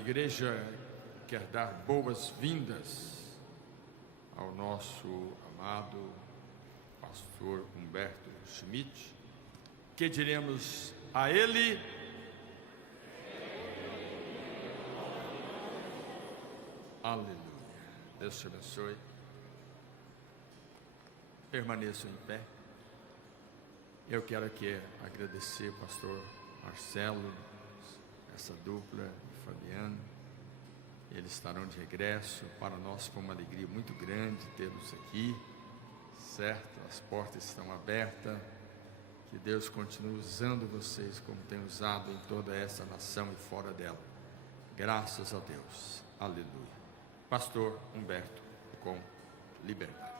igreja quer dar boas-vindas ao nosso amado pastor Humberto Schmidt. Que diremos a ele? Aleluia. Deus te abençoe. Permaneçam em pé. Eu quero aqui agradecer ao pastor Marcelo, essa dupla, Fabiano. Eles estarão de regresso. Para nós foi uma alegria muito grande tê-los aqui, certo? As portas estão abertas. Que Deus continue usando vocês como tem usado em toda essa nação e fora dela. Graças a Deus. Aleluia. Pastor Humberto, com liberdade.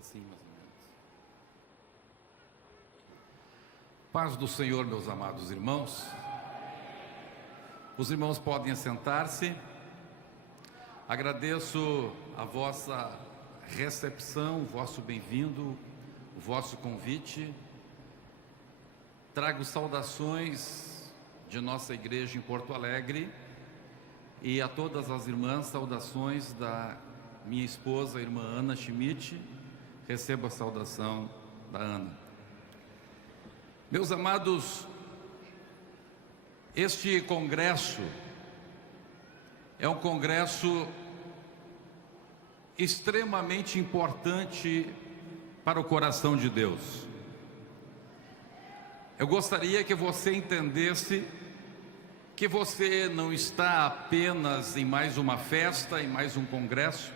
Assim, mais ou menos. Paz do Senhor, meus amados irmãos. Os irmãos podem assentar-se. Agradeço a vossa recepção, o vosso bem-vindo, o vosso convite. Trago saudações de nossa igreja em Porto Alegre e a todas as irmãs, saudações da minha esposa, a irmã Ana Schmidt. Recebo a saudação da Ana. Meus amados, este congresso é um congresso extremamente importante para o coração de Deus. Eu gostaria que você entendesse que você não está apenas em mais uma festa, em mais um congresso,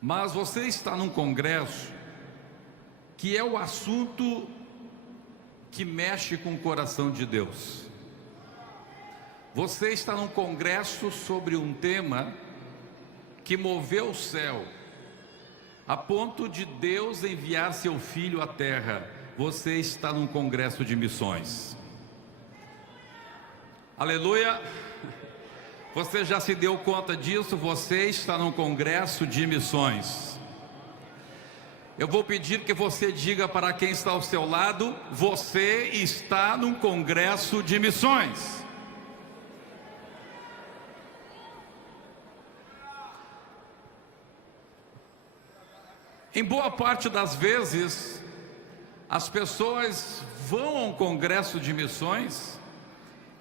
mas você está num congresso que é o assunto que mexe com o coração de Deus. Você está num congresso sobre um tema que moveu o céu, a ponto de Deus enviar seu Filho à terra. Você está num congresso de missões. Aleluia! Você já se deu conta disso? Você está num congresso de missões. Eu vou pedir que você diga para quem está ao seu lado: você está num congresso de missões. Em boa parte das vezes, as pessoas vão a um congresso de missões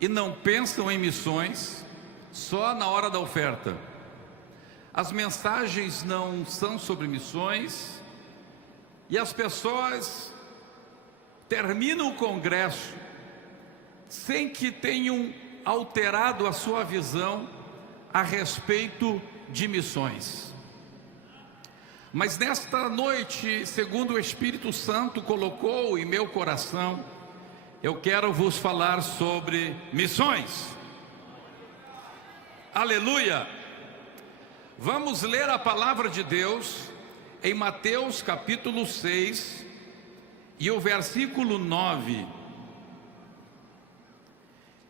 e não pensam em missões só na hora da oferta. As mensagens não são sobre missões e as pessoas terminam o congresso sem que tenham alterado a sua visão a respeito de missões. Mas nesta noite, segundo o Espírito Santo colocou em meu coração, eu quero vos falar sobre missões. Aleluia! Vamos ler a palavra de Deus em Mateus capítulo 6 e o versículo 9.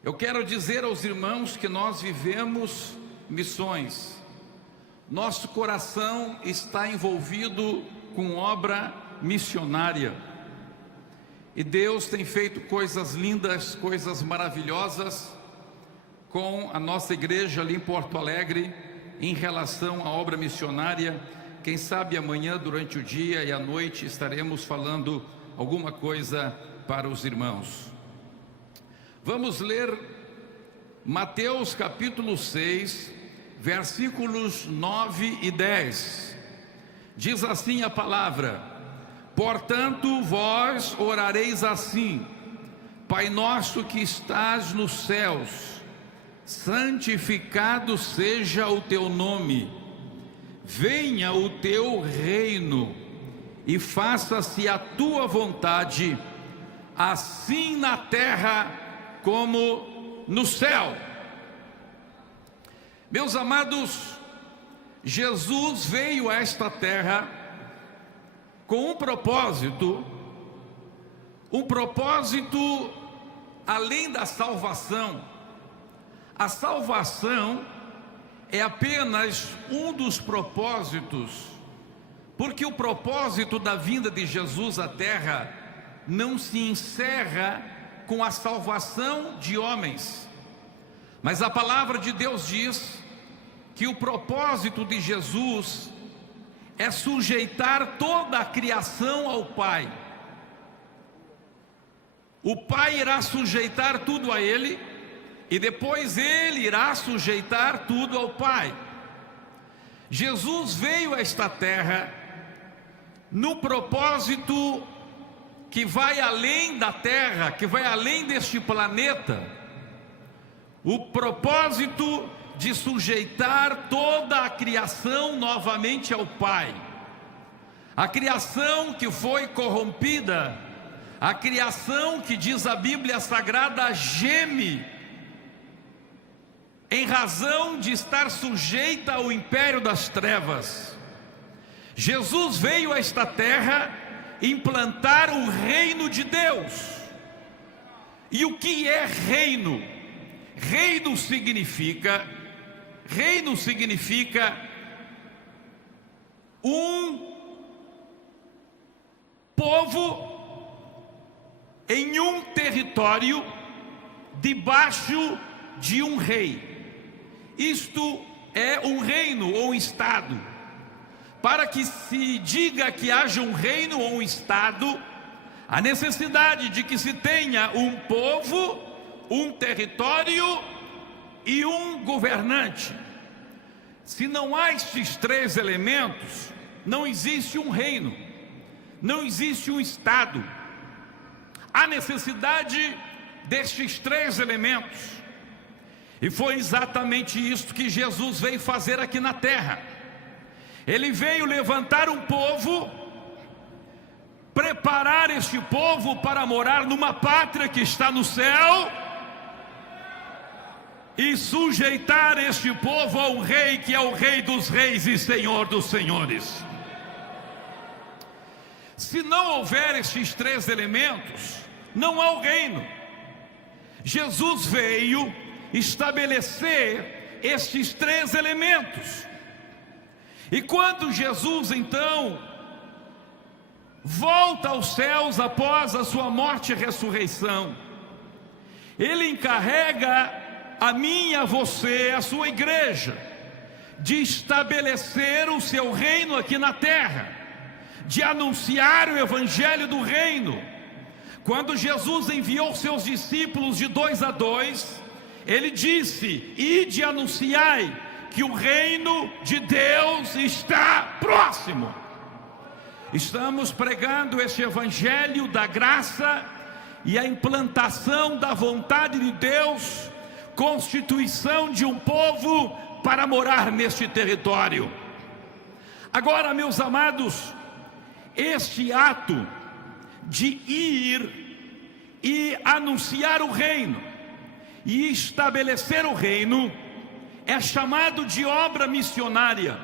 Eu quero dizer aos irmãos que nós vivemos missões. Nosso coração está envolvido com obra missionária. E Deus tem feito coisas lindas, coisas maravilhosas com a nossa igreja ali em Porto Alegre em relação à obra missionária. Quem sabe amanhã durante o dia e a noite estaremos falando alguma coisa para os irmãos. Vamos ler Mateus capítulo 6, versículos 9 e 10. Diz assim a palavra: portanto vós orareis assim: Pai nosso que estás nos céus, santificado seja o teu nome, venha o teu reino e faça-se a tua vontade, assim na terra como no céu. Meus amados, Jesus veio a esta terra com um propósito além da salvação. A salvação é apenas um dos propósitos, porque o propósito da vinda de Jesus à terra não se encerra com a salvação de homens, mas a palavra de Deus diz que o propósito de Jesus é sujeitar toda a criação ao Pai. O Pai irá sujeitar tudo a Ele, e depois Ele irá sujeitar tudo ao Pai. Jesus veio a esta terra no propósito que vai além da terra, que vai além deste planeta. O propósito de sujeitar toda a criação novamente ao Pai. A criação que foi corrompida, a criação que diz a Bíblia Sagrada geme, em razão de estar sujeita ao império das trevas. Jesus veio a esta terra implantar o reino de Deus. E o que é reino? Reino significa um povo em um território debaixo de um rei. Isto é um reino ou um estado. Para que se diga que haja um reino ou um estado, a necessidade de que se tenha um povo, um território e um governante. Se não há estes três elementos, não existe um reino, não existe um estado. Há necessidade destes três elementos. E foi exatamente isso que Jesus veio fazer aqui na terra. Ele veio levantar um povo, preparar este povo para morar numa pátria que está no céu, e sujeitar este povo a um rei que é o Rei dos Reis e Senhor dos Senhores. Se não houver estes três elementos, não há o reino. Jesus veio estabelecer estes três elementos. E quando Jesus então volta aos céus após a sua morte e ressurreição, Ele encarrega a mim e a você, a sua igreja, de estabelecer o seu reino aqui na terra, de anunciar o evangelho do reino. Quando Jesus enviou seus discípulos de 2 a 2, Ele disse: ide e anunciai que o reino de Deus está próximo. Estamos pregando esse evangelho da graça e a implantação da vontade de Deus, constituição de um povo para morar neste território. Agora, meus amados, este ato de ir e anunciar o reino e estabelecer o reino é chamado de obra missionária.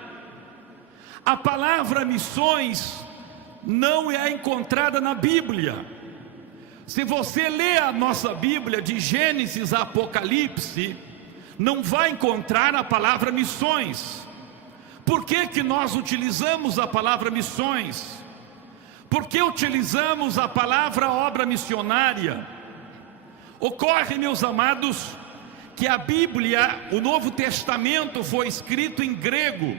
A palavra missões não é encontrada na Bíblia. Se você lê a nossa Bíblia de Gênesis a Apocalipse, não vai encontrar a palavra missões. Por que que nós utilizamos a palavra missões? Por que utilizamos a palavra obra missionária? Ocorre, meus amados, que a Bíblia, o Novo Testamento, foi escrito em grego.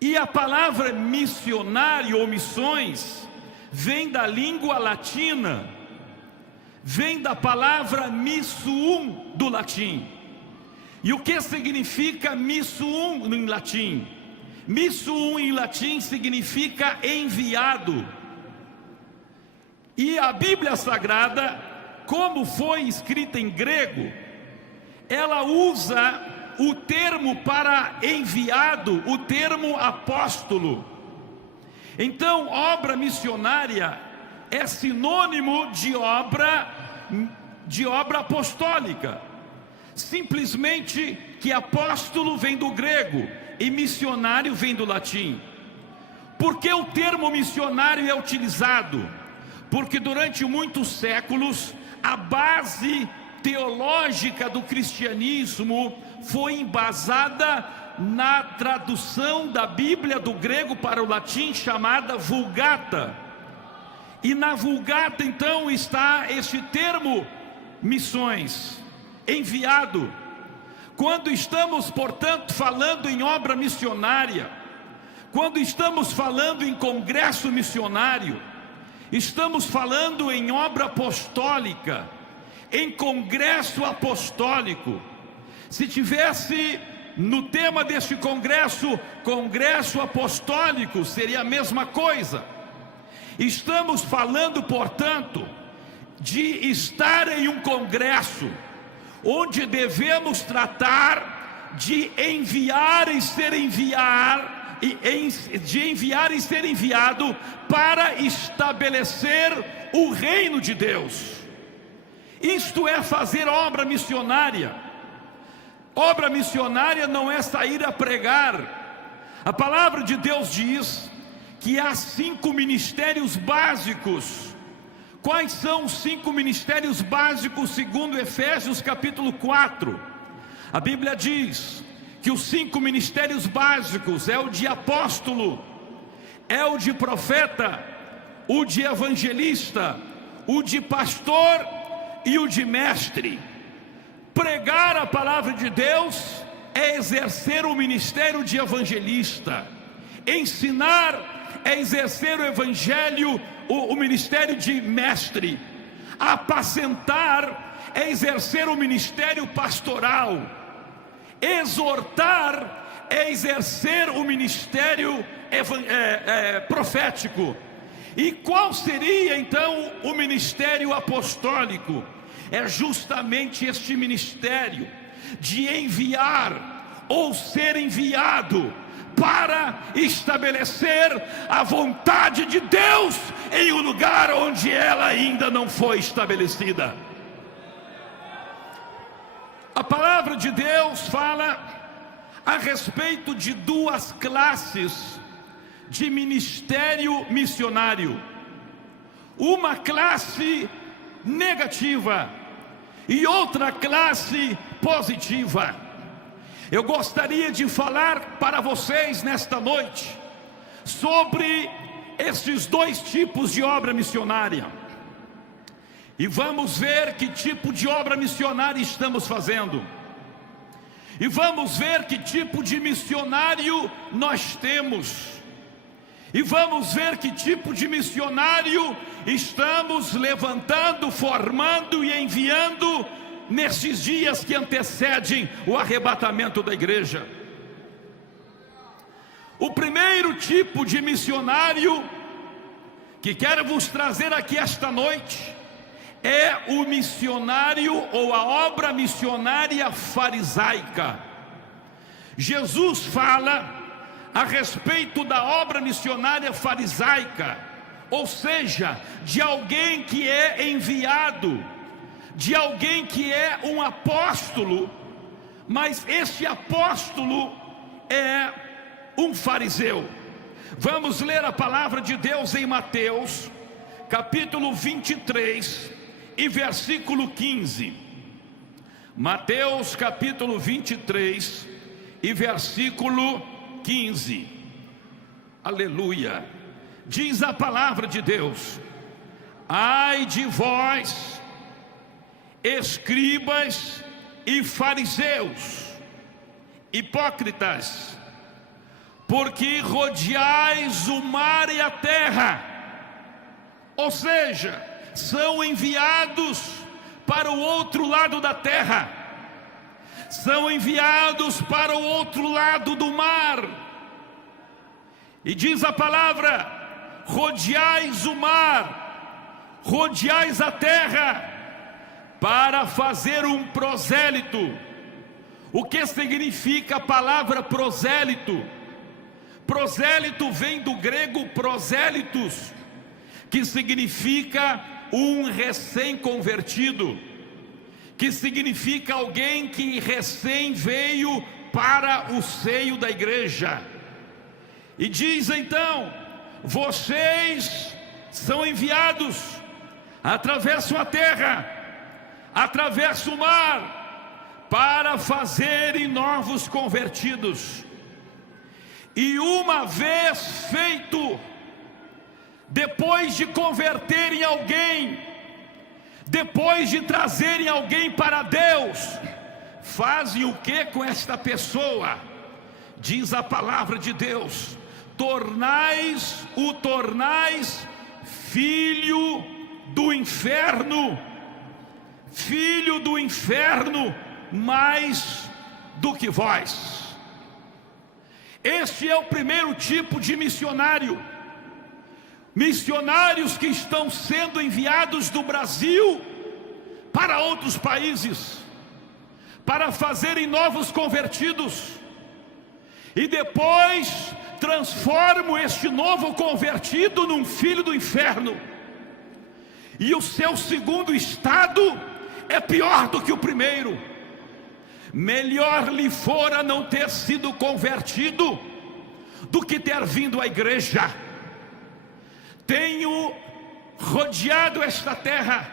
E a palavra missionário ou missões vem da língua latina, vem da palavra missuum do latim. E o que significa missuum em latim? Missuum em latim significa enviado. E a Bíblia Sagrada, como foi escrita em grego, ela usa o termo para enviado, o termo apóstolo. Então, obra missionária é sinônimo de obra apostólica. Simplesmente que apóstolo vem do grego e missionário vem do latim. Por que o termo missionário é utilizado? Porque durante muitos séculos a base teológica do cristianismo foi embasada na tradução da Bíblia do grego para o latim, chamada Vulgata. E na Vulgata então está este termo missões, enviado. Quando estamos, portanto, falando em obra missionária, quando estamos falando em congresso missionário, estamos falando em obra apostólica, em congresso apostólico. Se tivesse no tema deste congresso, congresso apostólico, seria a mesma coisa. Estamos falando, portanto, de estar em um congresso onde devemos tratar de enviar e ser enviado para estabelecer o reino de Deus. Isto é fazer obra missionária. Obra missionária não é sair a pregar. A palavra de Deus diz que há 5 ministérios básicos. Quais são os 5 ministérios básicos segundo Efésios capítulo 4? A Bíblia diz que os 5 ministérios básicos é o de apóstolo, é o de profeta, o de evangelista, o de pastor e o de mestre. Pregar a palavra de Deus é exercer o ministério de evangelista. Ensinar é exercer o evangelho, o ministério de mestre. Apacentar é exercer o ministério pastoral. Exortar é exercer o ministério profético. E qual seria então o ministério apostólico? É justamente este ministério de enviar ou ser enviado para estabelecer a vontade de Deus em um lugar onde ela ainda não foi estabelecida. A palavra de Deus fala a respeito de 2 classes de ministério missionário. Uma classe negativa e outra classe positiva. Eu gostaria de falar para vocês nesta noite sobre esses 2 tipos de obra missionária. E vamos ver que tipo de obra missionária estamos fazendo. E vamos ver que tipo de missionário nós temos. E vamos ver que tipo de missionário estamos levantando, formando e enviando nesses dias que antecedem o arrebatamento da igreja. O primeiro tipo de missionário que quero vos trazer aqui esta noite é o missionário ou a obra missionária farisaica. Jesus fala a respeito da obra missionária farisaica, ou seja, de alguém que é enviado, de alguém que é um apóstolo, mas este apóstolo é um fariseu. Vamos ler a palavra de Deus em Mateus, capítulo 23 e versículo 15. Mateus capítulo 23 e versículo 15. Aleluia. Diz a palavra de Deus: ai de vós, escribas e fariseus, hipócritas, porque rodeais o mar e a terra. Ou seja, são enviados para o outro lado da terra, são enviados para o outro lado do mar. E diz a palavra: rodeais o mar, rodeais a terra, para fazer um prosélito. O que significa a palavra prosélito? Prosélito vem do grego prosélitos, que significa um recém-convertido, que significa alguém que recém veio para o seio da igreja. E diz então: vocês são enviados, atravessam a terra, atravessa o mar para fazerem novos convertidos. E uma vez feito, depois de converterem alguém, depois de trazerem alguém para Deus, fazem o que com esta pessoa? Diz a palavra de Deus: tornais filho do inferno mais do que vós. Este é o primeiro tipo de missionário. Missionários que estão sendo enviados do Brasil para outros países, para fazerem novos convertidos, e depois transformam este novo convertido num filho do inferno. E o seu segundo estado é pior do que o primeiro. Melhor lhe fora não ter sido convertido do que ter vindo à igreja. Tenho rodeado esta terra,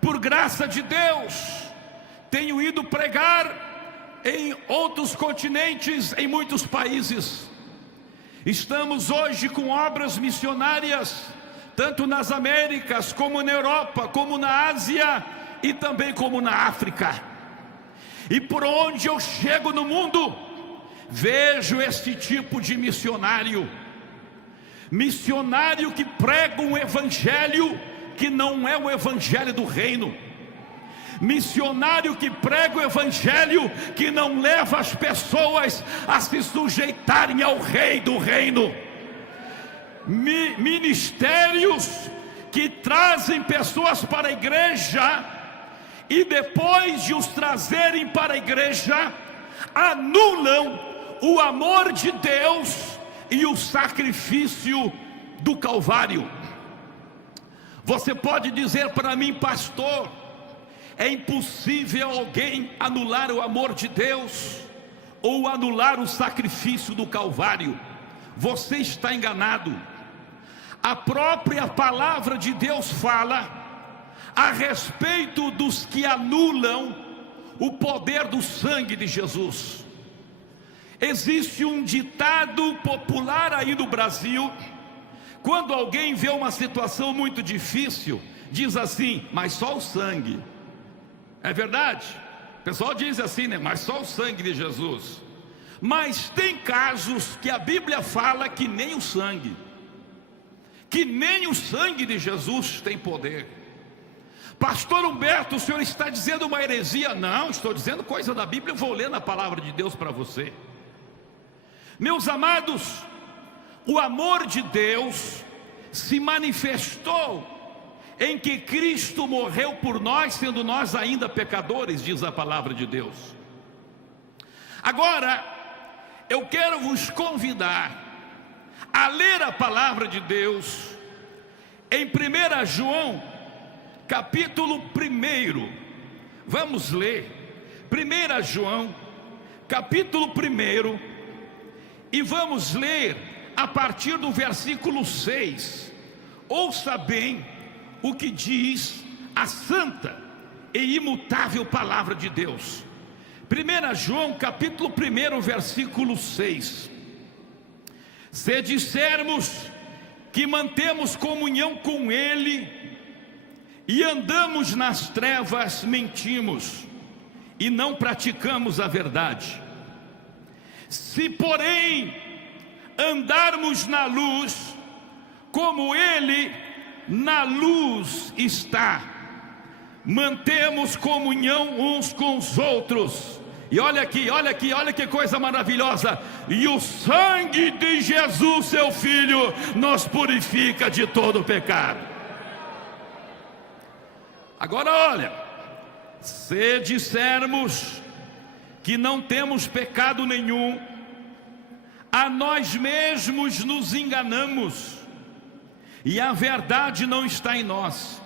por graça de Deus, tenho ido pregar em outros continentes, em muitos países. Estamos hoje com obras missionárias, tanto nas Américas, como na Europa, como na Ásia e também como na África. E por onde eu chego no mundo, vejo este tipo de missionário. Missionário que prega um evangelho que não é o evangelho do reino. Missionário que prega o evangelho que não leva as pessoas a se sujeitarem ao rei do reino. Ministérios que trazem pessoas para a igreja e depois de os trazerem para a igreja, anulam o amor de Deus e o sacrifício do Calvário. Você pode dizer para mim: pastor, é impossível alguém anular o amor de Deus ou anular o sacrifício do Calvário. Você está enganado. A própria palavra de Deus fala a respeito dos que anulam o poder do sangue de Jesus. Existe um ditado popular aí no Brasil: quando alguém vê uma situação muito difícil, diz assim: mas só o sangue. É verdade, o pessoal diz assim, né? Mas só o sangue de Jesus. Mas tem casos que a Bíblia fala que nem o sangue de Jesus tem poder. Pastor Humberto, o senhor está dizendo uma heresia? Não, estou dizendo coisa da Bíblia. Eu vou ler na palavra de Deus para você. Meus amados, o amor de Deus se manifestou em que Cristo morreu por nós, sendo nós ainda pecadores, diz a palavra de Deus. Agora, eu quero vos convidar a ler a palavra de Deus em 1 João, capítulo 1. Vamos ler 1 João, capítulo 1, e vamos ler a partir do versículo 6. Ouça bem o que diz a santa e imutável palavra de Deus. 1 João capítulo 1, versículo 6. Se dissermos que mantemos comunhão com Ele e andamos nas trevas, mentimos e não praticamos a verdade. Se porém andarmos na luz, como Ele na luz está, mantemos comunhão uns com os outros. E olha que coisa maravilhosa. E o sangue de Jesus, seu Filho, nos purifica de todo o pecado. Agora olha, se dissermos que não temos pecado nenhum, a nós mesmos nos enganamos, e a verdade não está em nós.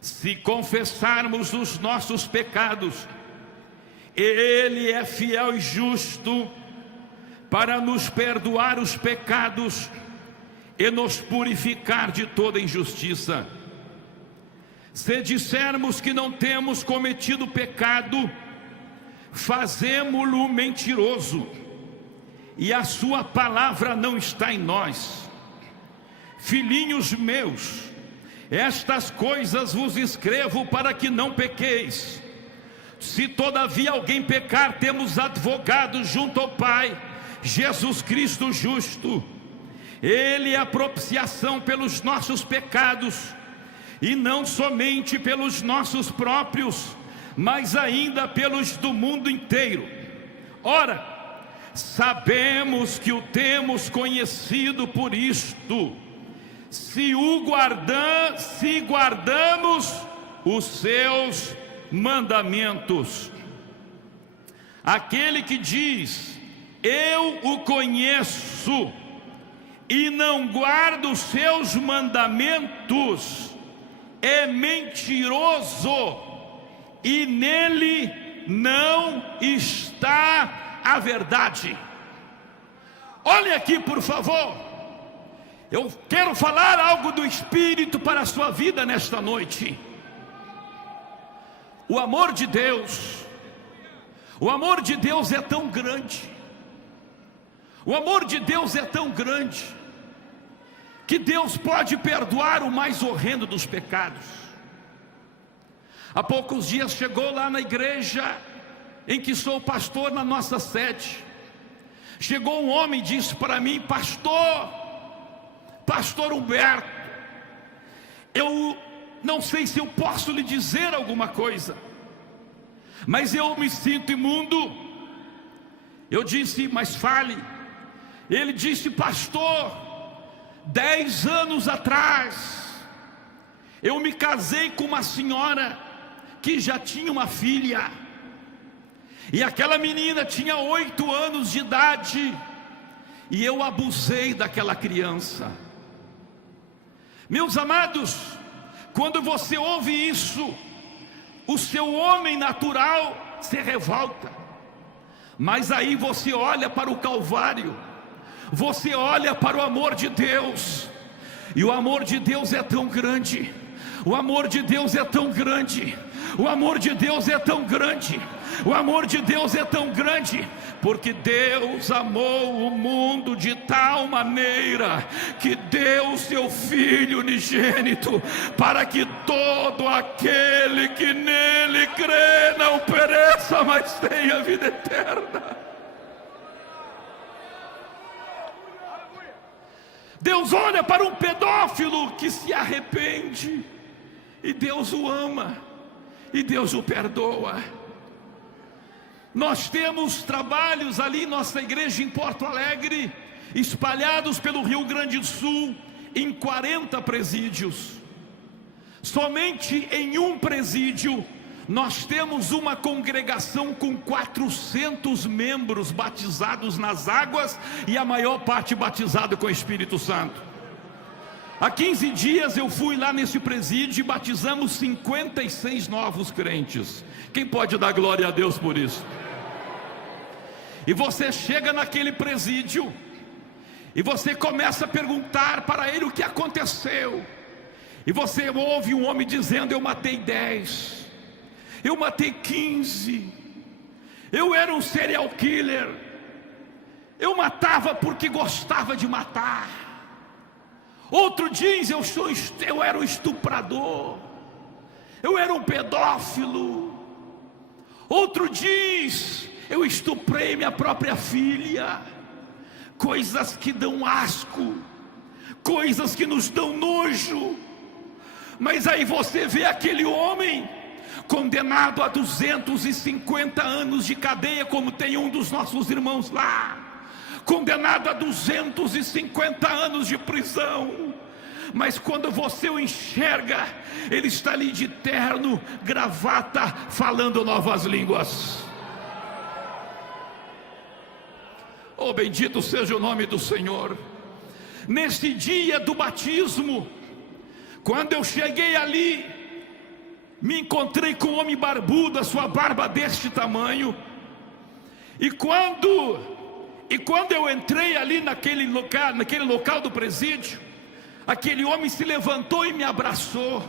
Se confessarmos os nossos pecados, Ele é fiel e justo para nos perdoar os pecados e nos purificar de toda injustiça. Se dissermos que não temos cometido pecado, fazemo-lo mentiroso, e a sua palavra não está em nós. Filhinhos meus, estas coisas vos escrevo para que não pequeis. Se todavia alguém pecar, temos advogado junto ao Pai, Jesus Cristo justo. Ele é a propiciação pelos nossos pecados, e não somente pelos nossos próprios, mas ainda pelos do mundo inteiro. Ora, sabemos que o temos conhecido por isto, se guardamos os seus mandamentos. Aquele que diz, eu o conheço, e não guarda os seus mandamentos, é mentiroso, e nele não está a verdade. Olhe aqui, por favor. Eu quero falar algo do Espírito para a sua vida nesta noite. O amor de Deus é tão grande. O amor de Deus é tão grande que Deus pode perdoar o mais horrendo dos pecados. Há poucos dias chegou lá na igreja em que sou pastor, na nossa sede, chegou um homem e disse para mim, pastor Humberto, eu não sei se eu posso lhe dizer alguma coisa, mas eu me sinto imundo. Eu disse, mas fale. Ele disse, pastor, 10 anos atrás, eu me casei com uma senhora que já tinha uma filha, e aquela menina tinha 8 anos de idade, e eu abusei daquela criança. Meus amados, quando você ouve isso, o seu homem natural se revolta, mas aí você olha para o Calvário, você olha para o amor de Deus, e o amor de Deus é tão grande, o amor de Deus é tão grande, o amor de Deus é tão grande, o amor de Deus é tão grande, porque Deus amou o mundo de tal maneira que deu seu Filho unigênito, para que todo aquele que nele crê não pereça, mas tenha vida eterna. Deus olha para um pedófilo que se arrepende, e Deus o ama, e Deus o perdoa. Nós temos trabalhos ali em nossa igreja em Porto Alegre, espalhados pelo Rio Grande do Sul, em 40 presídios. Somente em um presídio nós temos uma congregação com 400 membros batizados nas águas, e a maior parte batizado com o Espírito Santo. Há 15 dias eu fui lá nesse presídio e batizamos 56 novos crentes. Quem pode dar glória a Deus por isso? E você chega naquele presídio e você começa a perguntar para ele o que aconteceu, e você ouve um homem dizendo, eu matei 10, eu matei 15, eu era um serial killer, eu matava porque gostava de matar. Outro diz, eu era um estuprador, eu era um pedófilo. Outro diz, eu estuprei minha própria filha. Coisas que dão asco, coisas que nos dão nojo. Mas aí você vê aquele homem condenado a 250 anos de cadeia, como tem um dos nossos irmãos lá, condenado a 250 anos de prisão. Mas quando você o enxerga, ele está ali de terno, gravata, falando novas línguas. Oh, bendito seja o nome do Senhor. Neste dia do batismo, quando eu cheguei ali, me encontrei com um homem barbudo, a sua barba deste tamanho. E quando eu entrei ali naquele local do presídio, aquele homem se levantou e me abraçou.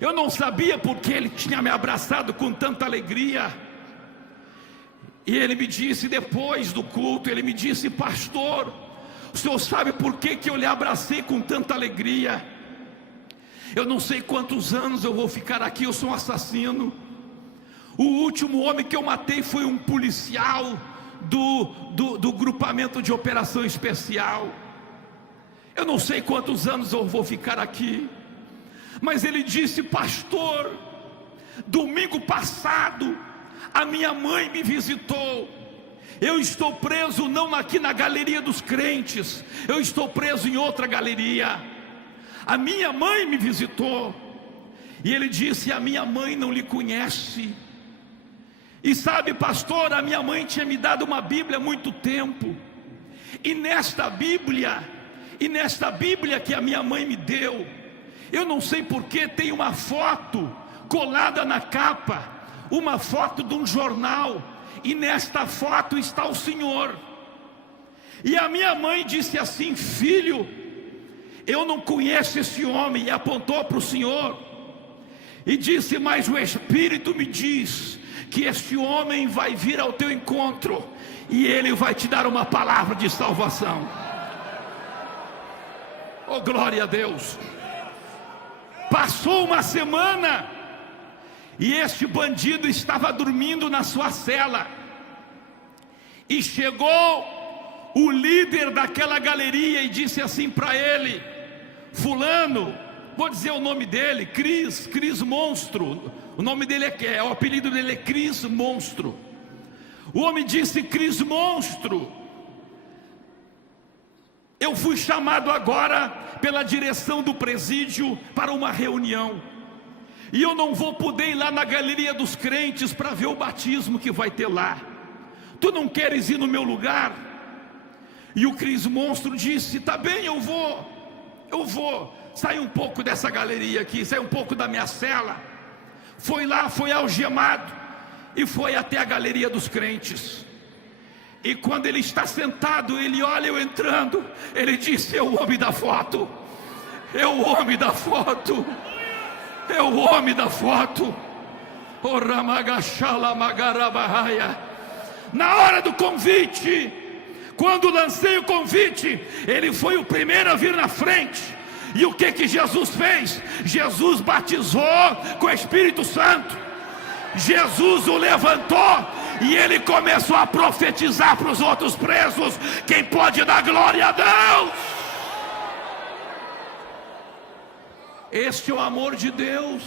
Eu não sabia porque ele tinha me abraçado com tanta alegria. E ele me disse depois do culto, ele me disse: pastor, o senhor sabe por que eu lhe abracei com tanta alegria? Eu não sei quantos anos eu vou ficar aqui, eu sou um assassino. O último homem que eu matei foi um policial do grupamento de operação especial. Eu não sei quantos anos eu vou ficar aqui. Mas ele disse: pastor, domingo passado a minha mãe me visitou. Eu estou preso não aqui na galeria dos crentes, eu estou preso em outra galeria. A minha mãe me visitou. E ele disse: a minha mãe não lhe conhece. E sabe, pastor, a minha mãe tinha me dado uma Bíblia há muito tempo. E nesta Bíblia que a minha mãe me deu, eu não sei porque tem uma foto colada na capa, uma foto de um jornal, e nesta foto está o senhor. E a minha mãe disse assim: filho, eu não conheço esse homem, e apontou para o senhor, e disse: mas o Espírito me diz que este homem vai vir ao teu encontro, e ele vai te dar uma palavra de salvação. Oh, glória a Deus. Passou uma semana, e este bandido estava dormindo na sua cela, e chegou o líder daquela galeria e disse assim para ele: fulano, vou dizer o nome dele, Cris Monstro. O nome dele o apelido dele é Cris Monstro. O homem disse: Cris Monstro, eu fui chamado agora pela direção do presídio para uma reunião, e eu não vou poder ir lá na galeria dos crentes para ver o batismo que vai ter lá. Tu não queres ir no meu lugar? E o Cris Monstro disse: tá bem, eu vou. Sai um pouco dessa galeria aqui, sai um pouco da minha cela. Foi lá, foi algemado, e foi até a galeria dos crentes. E quando ele está sentado, ele olha eu entrando, ele disse: é o homem da foto, é o homem da foto, é o homem da foto. Na hora do convite, quando lancei o convite, ele foi o primeiro a vir na frente. E o que Jesus fez? Jesus batizou com o Espírito Santo. Jesus o levantou, e ele começou a profetizar para os outros presos. Quem pode dar glória a Deus? Este é o amor de Deus.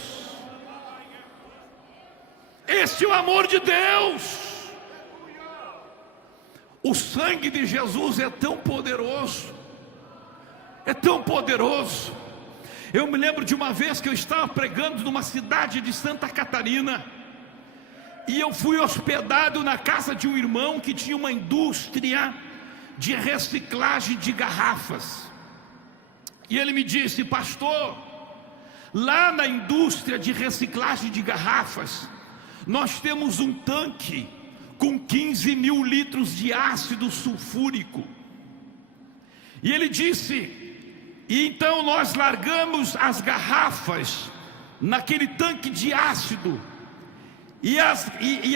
Este é o amor de Deus. O sangue de Jesus é tão poderoso. É tão poderoso. Eu me lembro de uma vez que eu estava pregando numa cidade de Santa Catarina, e eu fui hospedado na casa de um irmão que tinha uma indústria de reciclagem de garrafas. E ele me disse: pastor, lá na indústria de reciclagem de garrafas, nós temos um tanque com 15 mil litros de ácido sulfúrico. E ele disse: e então nós largamos as garrafas naquele tanque de ácido, e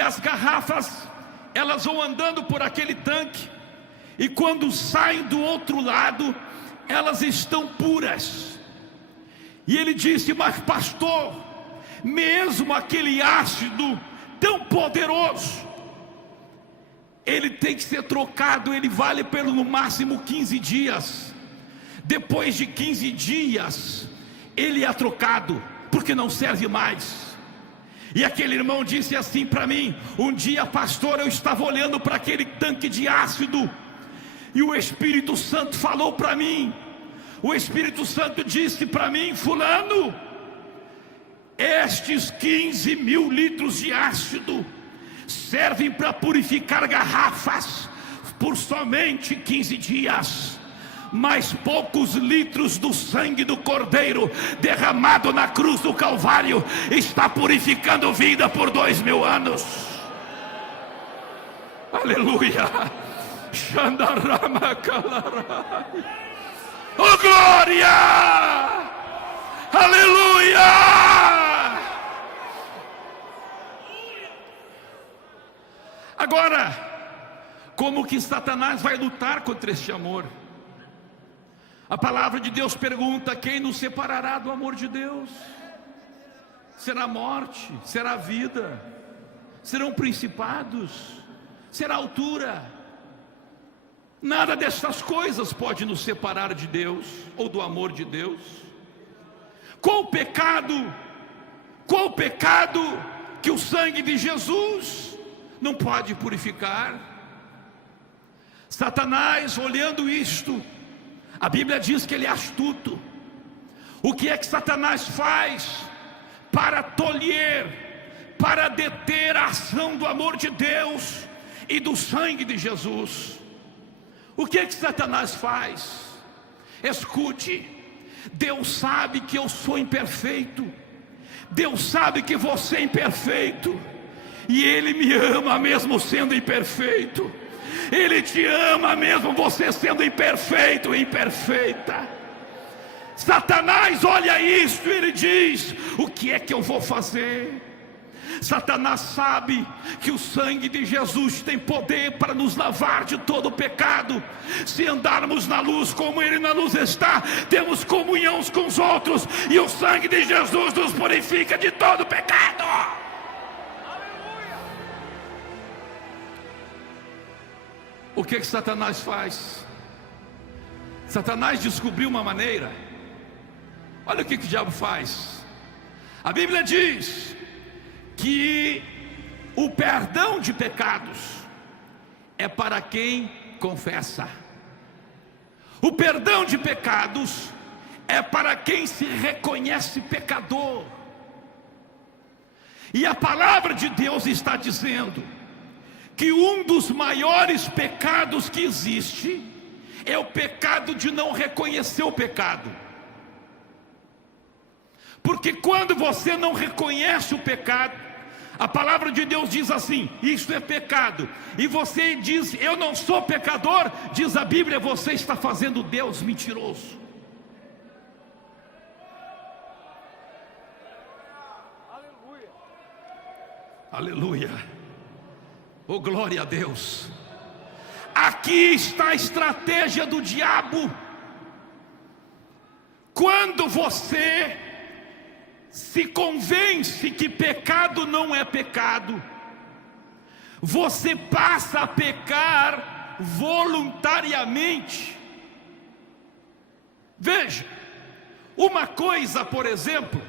as garrafas, elas vão andando por aquele tanque, e quando saem do outro lado, elas estão puras. E ele disse: mas pastor, mesmo aquele ácido tão poderoso, ele tem que ser trocado, ele vale pelo no máximo 15 dias. Depois de 15 dias, ele é trocado, porque não serve mais. E aquele irmão disse assim para mim: um dia, pastor, eu estava olhando para aquele tanque de ácido, e o Espírito Santo falou para mim. O Espírito Santo disse para mim: fulano, estes 15 mil litros de ácido servem para purificar garrafas por somente 15 dias. Mas poucos litros do sangue do Cordeiro derramado na cruz do Calvário está purificando vida por 2000 anos. Aleluia. Oh, glória! Aleluia! Agora, como que Satanás vai lutar contra este amor? A palavra de Deus pergunta: quem nos separará do amor de Deus? Será a morte? Será a vida? Serão principados? Será a altura? Nada dessas coisas pode nos separar de Deus ou do amor de Deus. Qual o pecado? Qual o pecado que o sangue de Jesus não pode purificar? Satanás, olhando isto, a Bíblia diz que ele é astuto. O que é que Satanás faz para tolher, para deter a ação do amor de Deus e do sangue de Jesus? O que é que Satanás faz? Escute, Deus sabe que eu sou imperfeito, Deus sabe que você é imperfeito, e Ele me ama mesmo sendo imperfeito. Ele te ama mesmo você sendo imperfeito e imperfeita. Satanás olha isso e ele diz: o que é que eu vou fazer? Satanás sabe que o sangue de Jesus tem poder para nos lavar de todo o pecado. Se andarmos na luz como Ele na luz está, temos comunhão uns com os outros, e o sangue de Jesus nos purifica de todo o pecado. O que Satanás faz? Satanás descobriu uma maneira. Olha o que o diabo faz. A Bíblia diz que o perdão de pecados é para quem confessa. O perdão de pecados é para quem se reconhece pecador. E a palavra de Deus está dizendo que um dos maiores pecados que existe é o pecado de não reconhecer o pecado. Porque quando você não reconhece o pecado, a palavra de Deus diz assim: isso é pecado, e você diz: eu não sou pecador, diz a Bíblia, você está fazendo Deus mentiroso. Aleluia. Aleluia. Oh, glória a Deus. Aqui está a estratégia do diabo. Quando você se convence que pecado não é pecado, você passa a pecar voluntariamente. Veja, uma coisa, por exemplo,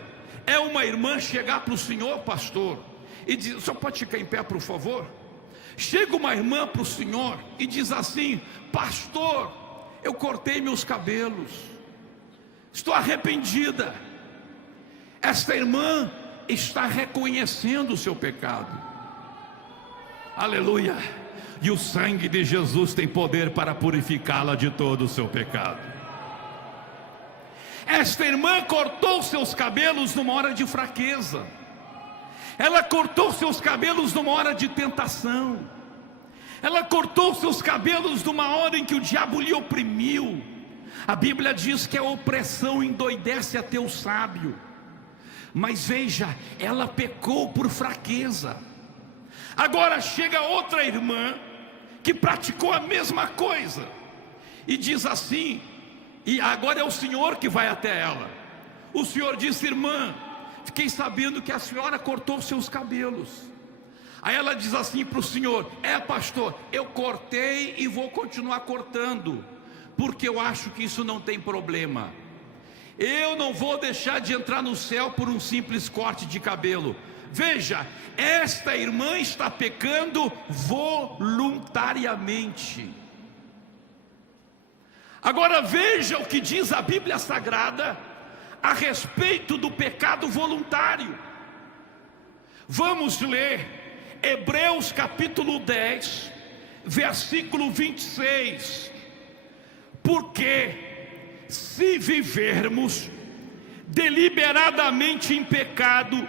é uma irmã chegar para o senhor, pastor, e dizer: o senhor pode ficar em pé, por favor? Chega uma irmã para o senhor e diz assim: pastor, eu cortei meus cabelos, estou arrependida. Esta irmã está reconhecendo o seu pecado. Aleluia. E o sangue de Jesus tem poder para purificá-la de todo o seu pecado. Esta irmã cortou seus cabelos numa hora de fraqueza. Ela cortou seus cabelos numa hora de tentação. Ela cortou seus cabelos numa hora em que o diabo lhe oprimiu. A Bíblia diz que a opressão endoidece até o sábio. Mas veja, ela pecou por fraqueza. Agora chega outra irmã que praticou a mesma coisa e diz assim, e agora é o senhor que vai até ela. O senhor disse: irmã, fiquei sabendo que a senhora cortou seus cabelos. Aí ela diz assim para o senhor: é, pastor, eu cortei e vou continuar cortando, porque eu acho que isso não tem problema. Eu não vou deixar de entrar no céu por um simples corte de cabelo. Veja, esta irmã está pecando voluntariamente. Agora veja o que diz a Bíblia Sagrada a respeito do pecado voluntário. Vamos ler Hebreus capítulo 10, versículo 26. Porque se vivermos deliberadamente em pecado,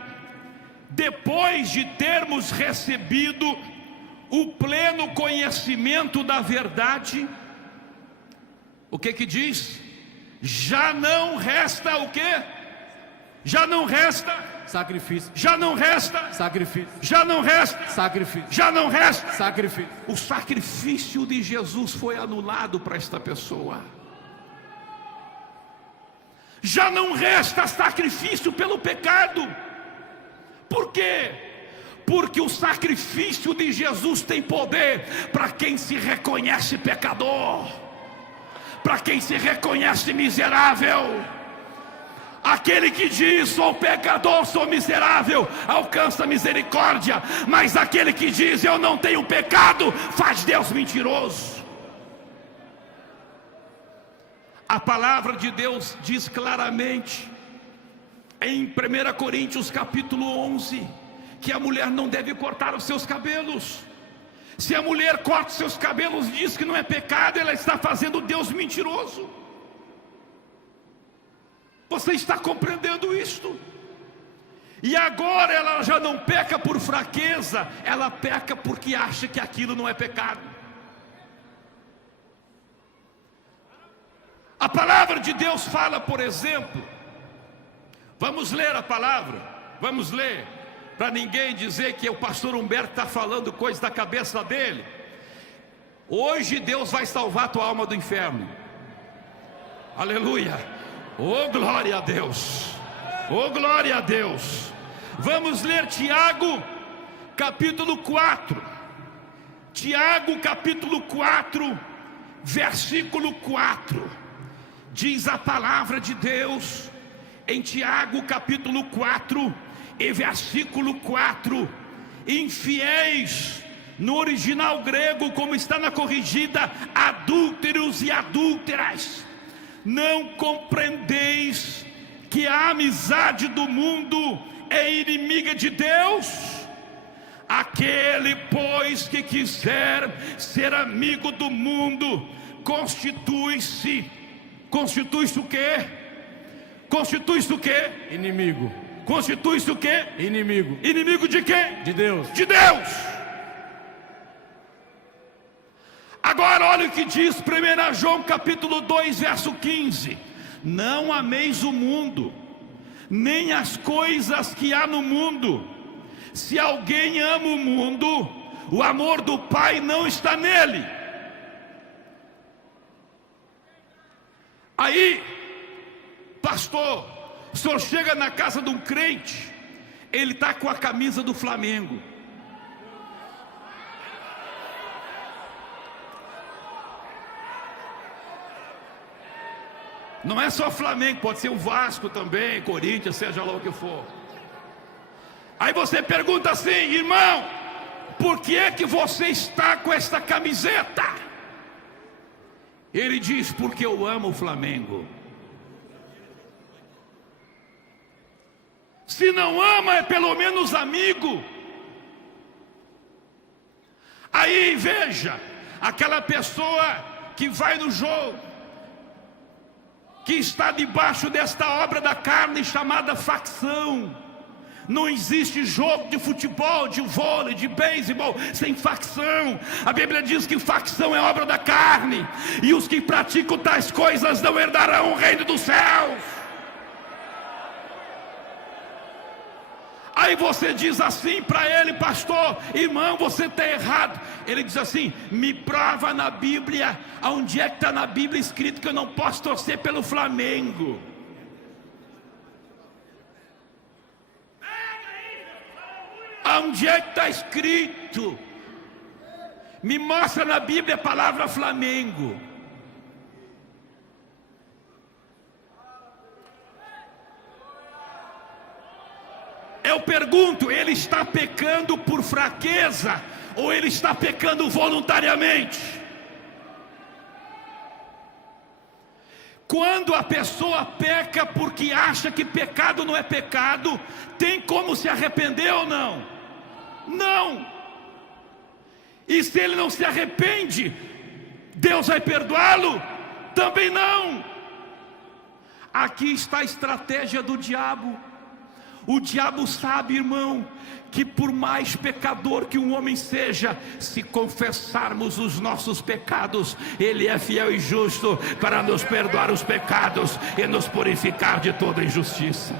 depois de termos recebido o pleno conhecimento da verdade, o que diz? Já não resta o quê? Já não resta sacrifício. Já não resta Sacrifício. Já não resta Sacrifício. Já não resta Sacrifício. O sacrifício de Jesus foi anulado para esta pessoa. Já não resta sacrifício pelo pecado. Por quê? Porque o sacrifício de Jesus tem poder para quem se reconhece pecador, para quem se reconhece miserável. Aquele que diz: sou pecador, sou miserável, alcança misericórdia. Mas aquele que diz: eu não tenho pecado, faz Deus mentiroso. A palavra de Deus diz claramente em 1 Coríntios capítulo 11 que a mulher não deve cortar os seus cabelos. Se a mulher corta os seus cabelos, diz que não é pecado, ela está fazendo Deus mentiroso. Você está compreendendo isto? E agora ela já não peca por fraqueza, ela peca porque acha que aquilo não é pecado. A palavra de Deus fala, por exemplo, vamos ler a palavra, vamos ler, para ninguém dizer que o pastor Humberto está falando coisa da cabeça dele. Hoje Deus vai salvar a tua alma do inferno. Aleluia. Oh, glória a Deus! Oh, glória a Deus! Vamos ler Tiago, capítulo 4. Tiago, capítulo 4, versículo 4. Diz a palavra de Deus, em Tiago, capítulo 4, e versículo 4. Infiéis, no original grego, como está na corrigida, adúlteros e adúlteras. Não compreendeis que a amizade do mundo é inimiga de Deus? Aquele, pois, que quiser ser amigo do mundo, constitui-se o quê? Constitui-se o quê? Inimigo. Constitui-se o quê? Inimigo. Inimigo de quê? De Deus. De Deus. Agora olha o que diz 1 João capítulo 2, verso 15. Não ameis o mundo, nem as coisas que há no mundo. Se alguém ama o mundo, o amor do Pai não está nele. Aí, pastor, o senhor chega na casa de um crente, ele está com a camisa do Flamengo. Não é só Flamengo, pode ser o Vasco também, Corinthians, seja lá o que for. Aí você pergunta assim: irmão, por que é que você está com esta camiseta? Ele diz: porque eu amo o Flamengo. Se não ama, é pelo menos amigo. Aí veja, aquela pessoa que vai no jogo, que está debaixo desta obra da carne chamada facção. Não existe jogo de futebol, de vôlei, de beisebol sem facção. A Bíblia diz que facção é obra da carne, e os que praticam tais coisas não herdarão o reino dos céus. Aí você diz assim para ele: pastor, irmão, você está errado. Ele diz assim: me prova na Bíblia, aonde é que está na Bíblia escrito que eu não posso torcer pelo Flamengo? Aonde é que está escrito? Me mostra na Bíblia a palavra Flamengo. Eu pergunto, ele está pecando por fraqueza ou ele está pecando voluntariamente? Quando a pessoa peca porque acha que pecado não é pecado, tem como se arrepender ou não? Não. E se ele não se arrepende, Deus vai perdoá-lo? Também não. Aqui está a estratégia do diabo. O diabo sabe, irmão, que por mais pecador que um homem seja, se confessarmos os nossos pecados, Ele é fiel e justo para nos perdoar os pecados e nos purificar de toda injustiça.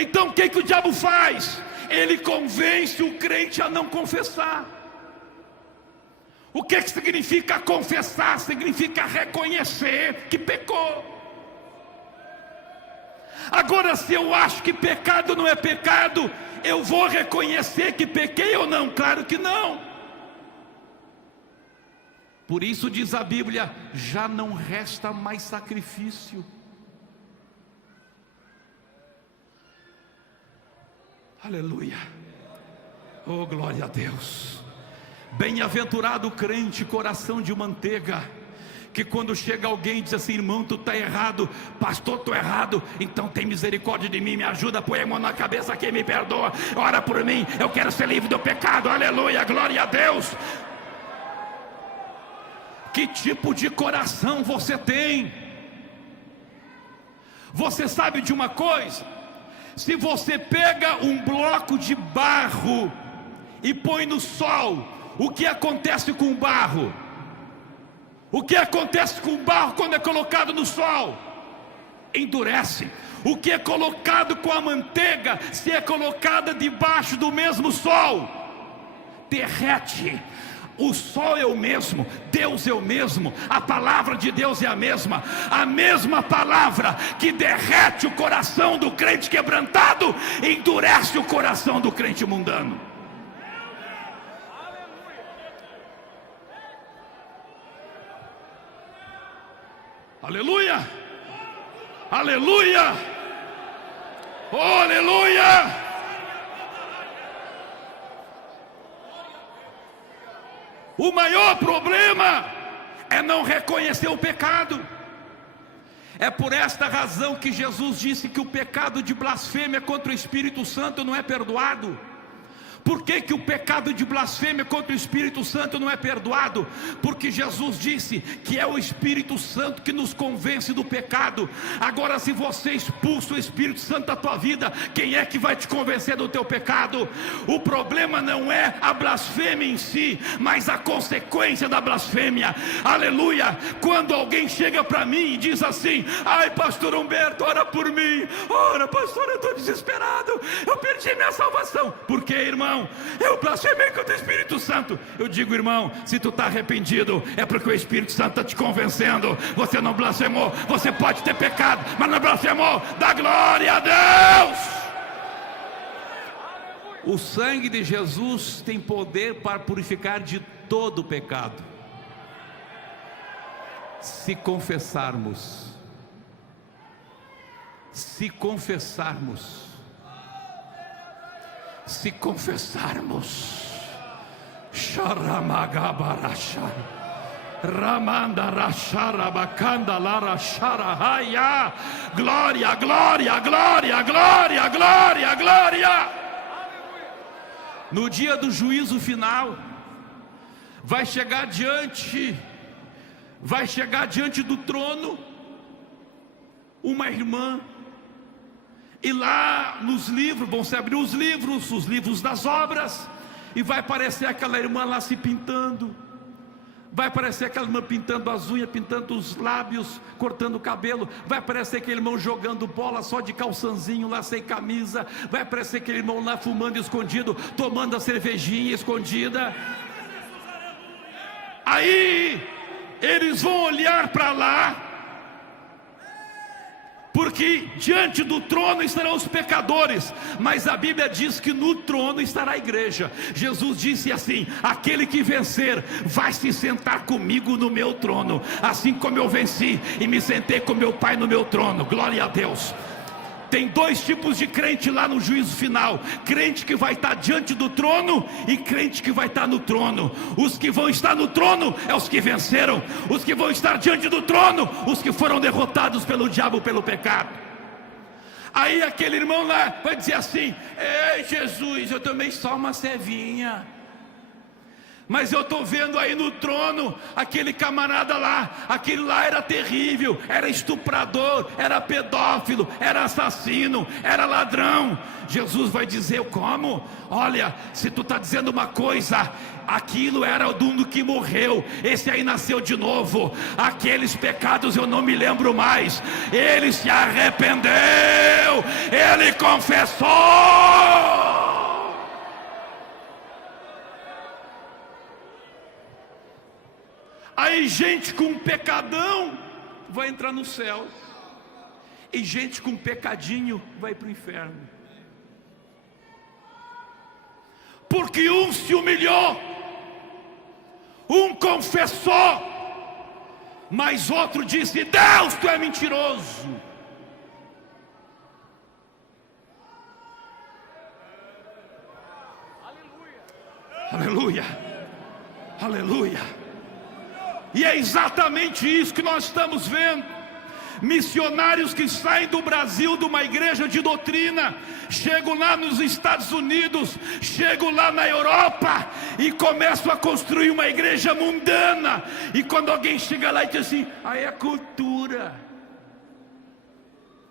Então o que o diabo faz? Ele convence o crente a não confessar. O que significa confessar? Significa reconhecer que pecou. Agora, se eu acho que pecado não é pecado, eu vou reconhecer que pequei ou não? Claro que não. Por isso diz a Bíblia, já não resta mais sacrifício. Aleluia. Oh, glória a Deus. Bem-aventurado o crente, coração de manteiga, que quando chega alguém e diz assim: irmão, tu está errado, pastor, estou errado, então tem misericórdia de mim, me ajuda, põe a mão na cabeça aqui, me perdoa, ora por mim, eu quero ser livre do pecado, aleluia, glória a Deus. Que tipo de coração você tem? Você sabe de uma coisa? Se você pega um bloco de barro e põe no sol, o que acontece com o barro? O que acontece com o barro quando é colocado no sol? Endurece. O que é colocado com a manteiga, se é colocada debaixo do mesmo sol, derrete. O sol é o mesmo, Deus é o mesmo, a palavra de Deus é a mesma palavra que derrete o coração do crente quebrantado, endurece o coração do crente mundano. Aleluia, aleluia, oh, aleluia. O maior problema é não reconhecer o pecado. É por esta razão que Jesus disse que o pecado de blasfêmia contra o Espírito Santo não é perdoado. Por que o pecado de blasfêmia contra o Espírito Santo não é perdoado? Porque Jesus disse que é o Espírito Santo que nos convence do pecado. Agora, se você expulsa o Espírito Santo da tua vida, quem é que vai te convencer do teu pecado? O problema não é a blasfêmia em si, mas a consequência da blasfêmia. Aleluia. Quando alguém chega para mim e diz assim: ai, pastor Humberto, ora por mim. Ora, pastor, eu estou desesperado, eu perdi minha salvação. Por quê, irmão? Eu blasfemei contra o Espírito Santo. Eu digo: irmão, se tu está arrependido, é porque o Espírito Santo está te convencendo. Você não blasfemou, você pode ter pecado, mas não blasfemou. Dá glória a Deus. O sangue de Jesus tem poder para purificar de todo o pecado, se confessarmos. Se confessarmos. Se confessarmos. Sharamagabarasha Ramandarasharabakanda Larasharahaya. Glória, glória, glória, glória, glória, glória. No dia do juízo final, vai chegar diante do trono uma irmã. E lá nos livros, vão se abrir os livros das obras, e vai aparecer aquela irmã lá se pintando. Vai aparecer aquela irmã pintando as unhas, pintando os lábios, cortando o cabelo. Vai aparecer aquele irmão jogando bola só de calçãozinho lá, sem camisa. Vai aparecer aquele irmão lá fumando escondido, tomando a cervejinha escondida. Aí eles vão olhar para lá, porque diante do trono estarão os pecadores, mas a Bíblia diz que no trono estará a igreja. Jesus disse assim: aquele que vencer vai se sentar comigo no meu trono, assim como eu venci e me sentei com meu Pai no meu trono. Glória a Deus. Tem dois tipos de crente lá no juízo final: crente que vai estar diante do trono e crente que vai estar no trono. Os que vão estar no trono é os que venceram. Os que vão estar diante do trono, os que foram derrotados pelo diabo, pelo pecado. Aí aquele irmão lá vai dizer assim: ei, Jesus, eu tomei só uma cevinha. Mas eu estou vendo aí no trono aquele camarada lá, aquele lá era terrível, era estuprador, era pedófilo, era assassino, era ladrão. Jesus vai dizer como? Olha, se tu está dizendo uma coisa, aquilo era do mundo que morreu, esse aí nasceu de novo. Aqueles pecados eu não me lembro mais. Ele se arrependeu, ele confessou. Aí gente com pecadão vai entrar no céu, e gente com pecadinho vai para o inferno. Porque um se humilhou, um confessou, mas outro disse: Deus, tu é mentiroso. Aleluia, aleluia. E é exatamente isso que nós estamos vendo. Missionários que saem do Brasil, de uma igreja de doutrina, chegam lá nos Estados Unidos, chegam lá na Europa e começam a construir uma igreja mundana. E quando alguém chega lá e diz assim: aí é cultura,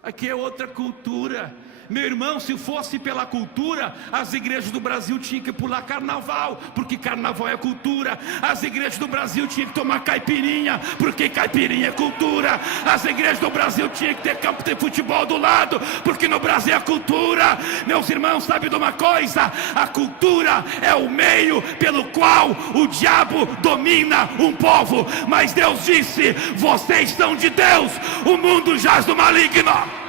aqui é outra cultura. Meu irmão, se fosse pela cultura, as igrejas do Brasil tinham que pular carnaval, porque carnaval é cultura. As igrejas do Brasil tinham que tomar caipirinha, porque caipirinha é cultura. As igrejas do Brasil tinham que ter campo de futebol do lado, porque no Brasil é cultura. Meus irmãos, sabe de uma coisa? A cultura é o meio pelo qual o diabo domina um povo. Mas Deus disse: vocês são de Deus, o mundo jaz do maligno.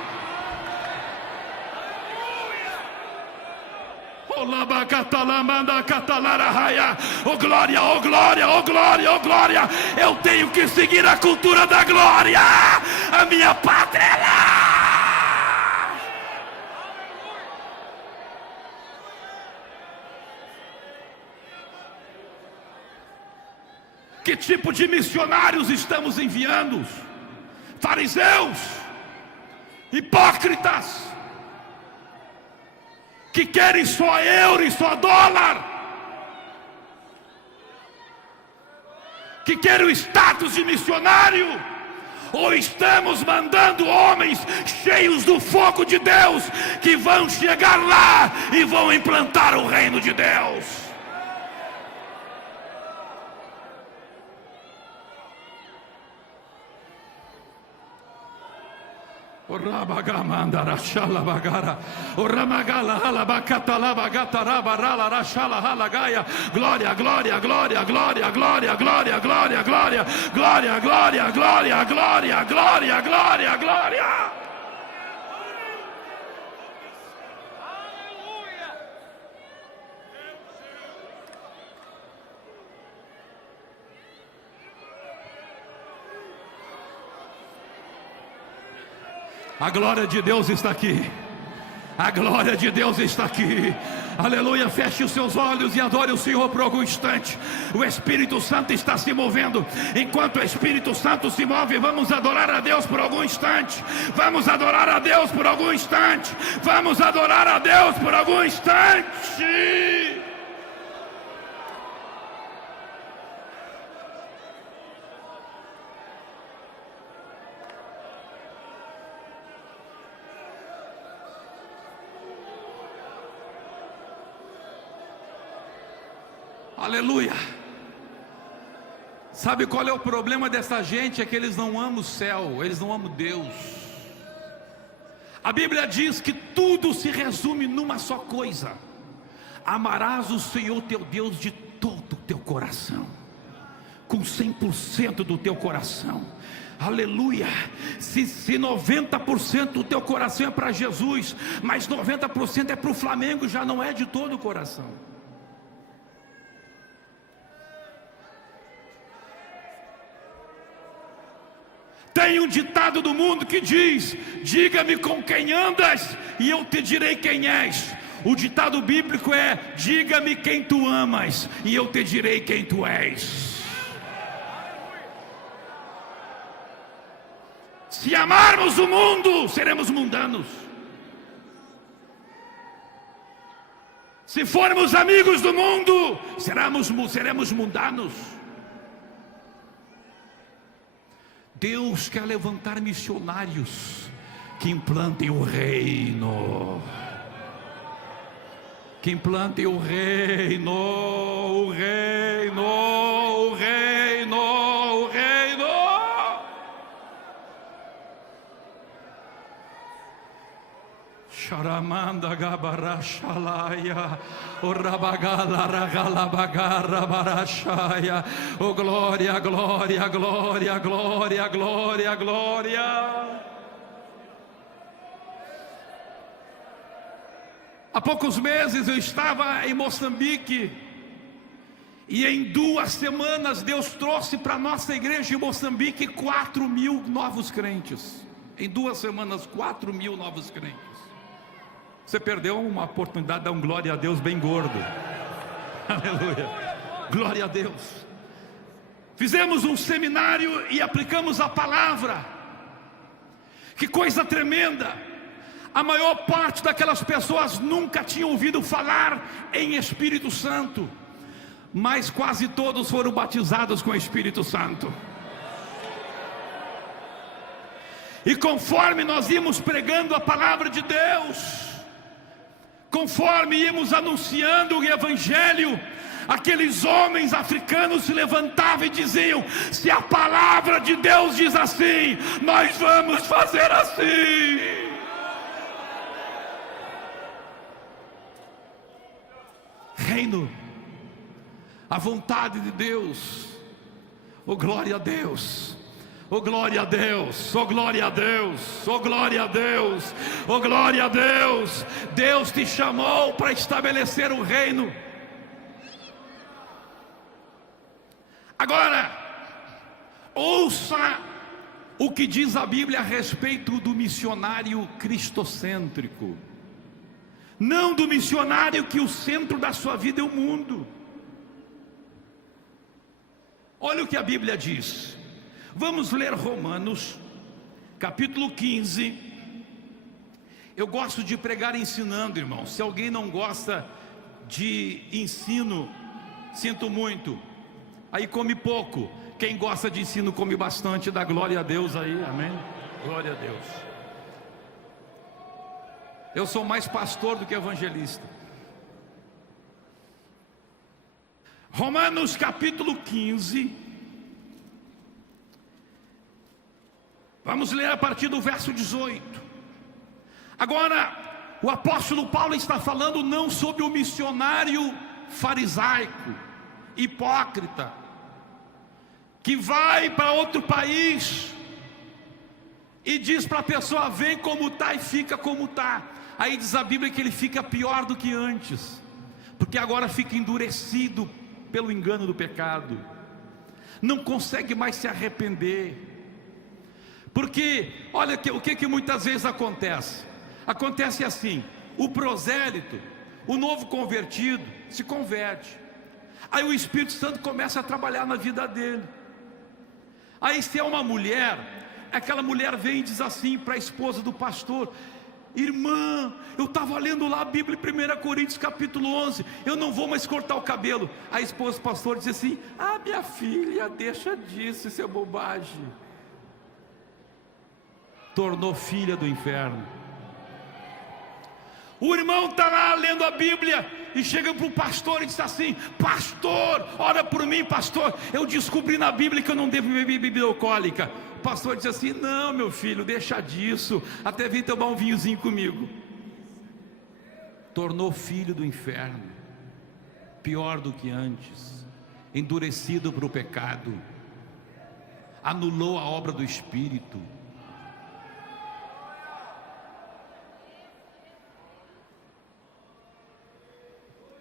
Oh glória, oh glória, oh glória, oh glória. Eu tenho que seguir a cultura da glória. A minha pátria é lá. Que tipo de missionários estamos enviando? Fariseus, hipócritas, que querem só euro e só dólar, que querem o status de missionário? Ou estamos mandando homens cheios do fogo de Deus, que vão chegar lá e vão implantar o reino de Deus? O rabagamandara shalabagara, o ramagala halabakatalabagatarabara rashalahalaga. Glória, glória, glória, glória, glória, glória, glória, glória, glória, glória, glória, glória, glória, glória, glória. A glória de Deus está aqui. A glória de Deus está aqui. Aleluia. Feche os seus olhos e adore o Senhor por algum instante. O Espírito Santo está se movendo. Enquanto o Espírito Santo se move, vamos adorar a Deus por algum instante. Vamos adorar a Deus por algum instante. Vamos adorar a Deus por algum instante. Aleluia. Sabe qual é o problema dessa gente? É que eles não amam o céu, eles não amam Deus. A Bíblia diz que tudo se resume numa só coisa: amarás o Senhor teu Deus de todo o teu coração, com 100% do teu coração. Aleluia. Se 90% do teu coração é para Jesus, mas 90% é para o Flamengo, já não é de todo o coração. Tem um ditado do mundo que diz: diga-me com quem andas e eu te direi quem és. O ditado bíblico é: diga-me quem tu amas e eu te direi quem tu és. Se amarmos o mundo, seremos mundanos. Se formos amigos do mundo, seremos mundanos. Deus quer levantar missionários que implantem o reino. Que implantem o reino, o reino, o reino, o reino. Sharamanda gabarashalaya, o rabagala ragala bagarra barashaya, o glória, glória, glória, glória, glória, glória. Há poucos meses eu estava em Moçambique, e em 2 semanas Deus trouxe para a nossa igreja em Moçambique 4.000 novos crentes. Em 2 semanas, 4.000 novos crentes. Você perdeu uma oportunidade de dar um glória a Deus bem gordo. Aleluia, glória a Deus. Fizemos um seminário e aplicamos a palavra. Que coisa tremenda. A maior parte daquelas pessoas nunca tinham ouvido falar em Espírito Santo, mas quase todos foram batizados com o Espírito Santo. E conforme nós íamos pregando a palavra de Deus, conforme íamos anunciando o Evangelho, aqueles homens africanos se levantavam e diziam: se a palavra de Deus diz assim, nós vamos fazer assim. Reino, a vontade de Deus, oh glória a Deus, oh glória a Deus, oh glória a Deus, oh glória a Deus, oh glória a Deus. Deus te chamou para estabelecer o reino. Agora, ouça o que diz a Bíblia a respeito do missionário cristocêntrico. Não do missionário que o centro da sua vida é o mundo. Olha o que a Bíblia diz. Vamos ler Romanos, capítulo 15. Eu gosto de pregar ensinando, irmão. Se alguém não gosta de ensino, sinto muito. Aí come pouco. Quem gosta de ensino come bastante. Dá glória a Deus aí, amém? Glória a Deus. Eu sou mais pastor do que evangelista. Romanos capítulo 15. Vamos ler a partir do verso 18. Agora, o apóstolo Paulo está falando não sobre o missionário farisaico, hipócrita, que vai para outro país e diz para a pessoa: vem como está e fica como está. Aí diz a Bíblia que ele fica pior do que antes, porque agora fica endurecido pelo engano do pecado, não consegue mais se arrepender. Porque olha o que muitas vezes acontece. Acontece assim: o prosélito, o novo convertido, se converte, aí o Espírito Santo começa a trabalhar na vida dele. Aí se é uma mulher, aquela mulher vem e diz assim para a esposa do pastor: irmã, eu estava lendo lá a Bíblia em 1 Coríntios capítulo 11, eu não vou mais cortar o cabelo. A esposa do pastor diz assim: ah, minha filha, deixa disso, isso é bobagem. Tornou filha do inferno. O irmão está lá lendo a Bíblia e chega para o pastor e diz assim: pastor, ora por mim, pastor, eu descobri na Bíblia que eu não devo beber bebida alcoólica. O pastor diz assim: não, meu filho, deixa disso, até vem tomar um vinhozinho comigo. Tornou filho do inferno, pior do que antes, endurecido para o pecado, anulou a obra do Espírito.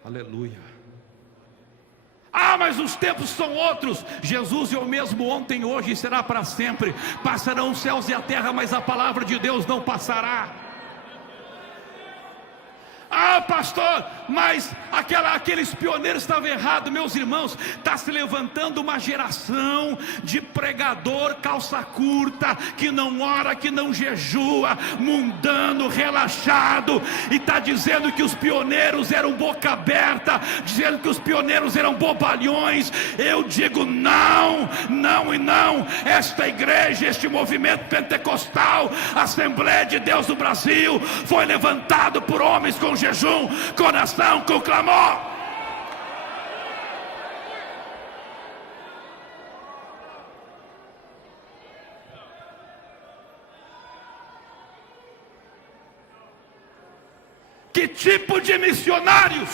Aleluia. Ah, mas os tempos são outros. Jesus é o mesmo ontem, hoje e será para sempre. Passarão os céus e a terra, mas a palavra de Deus não passará. Ah, pastor, mas aqueles pioneiros estavam errados. Meus irmãos, está se levantando uma geração de pregador calça curta, que não ora, que não jejua, mundano, relaxado, e está dizendo que os pioneiros eram boca aberta, dizendo que os pioneiros eram bobalhões. Eu digo não, não e não. Esta igreja, este movimento pentecostal, Assembleia de Deus do Brasil, foi levantado por homens com jejum, com oração, com clamor. Que tipo de missionários,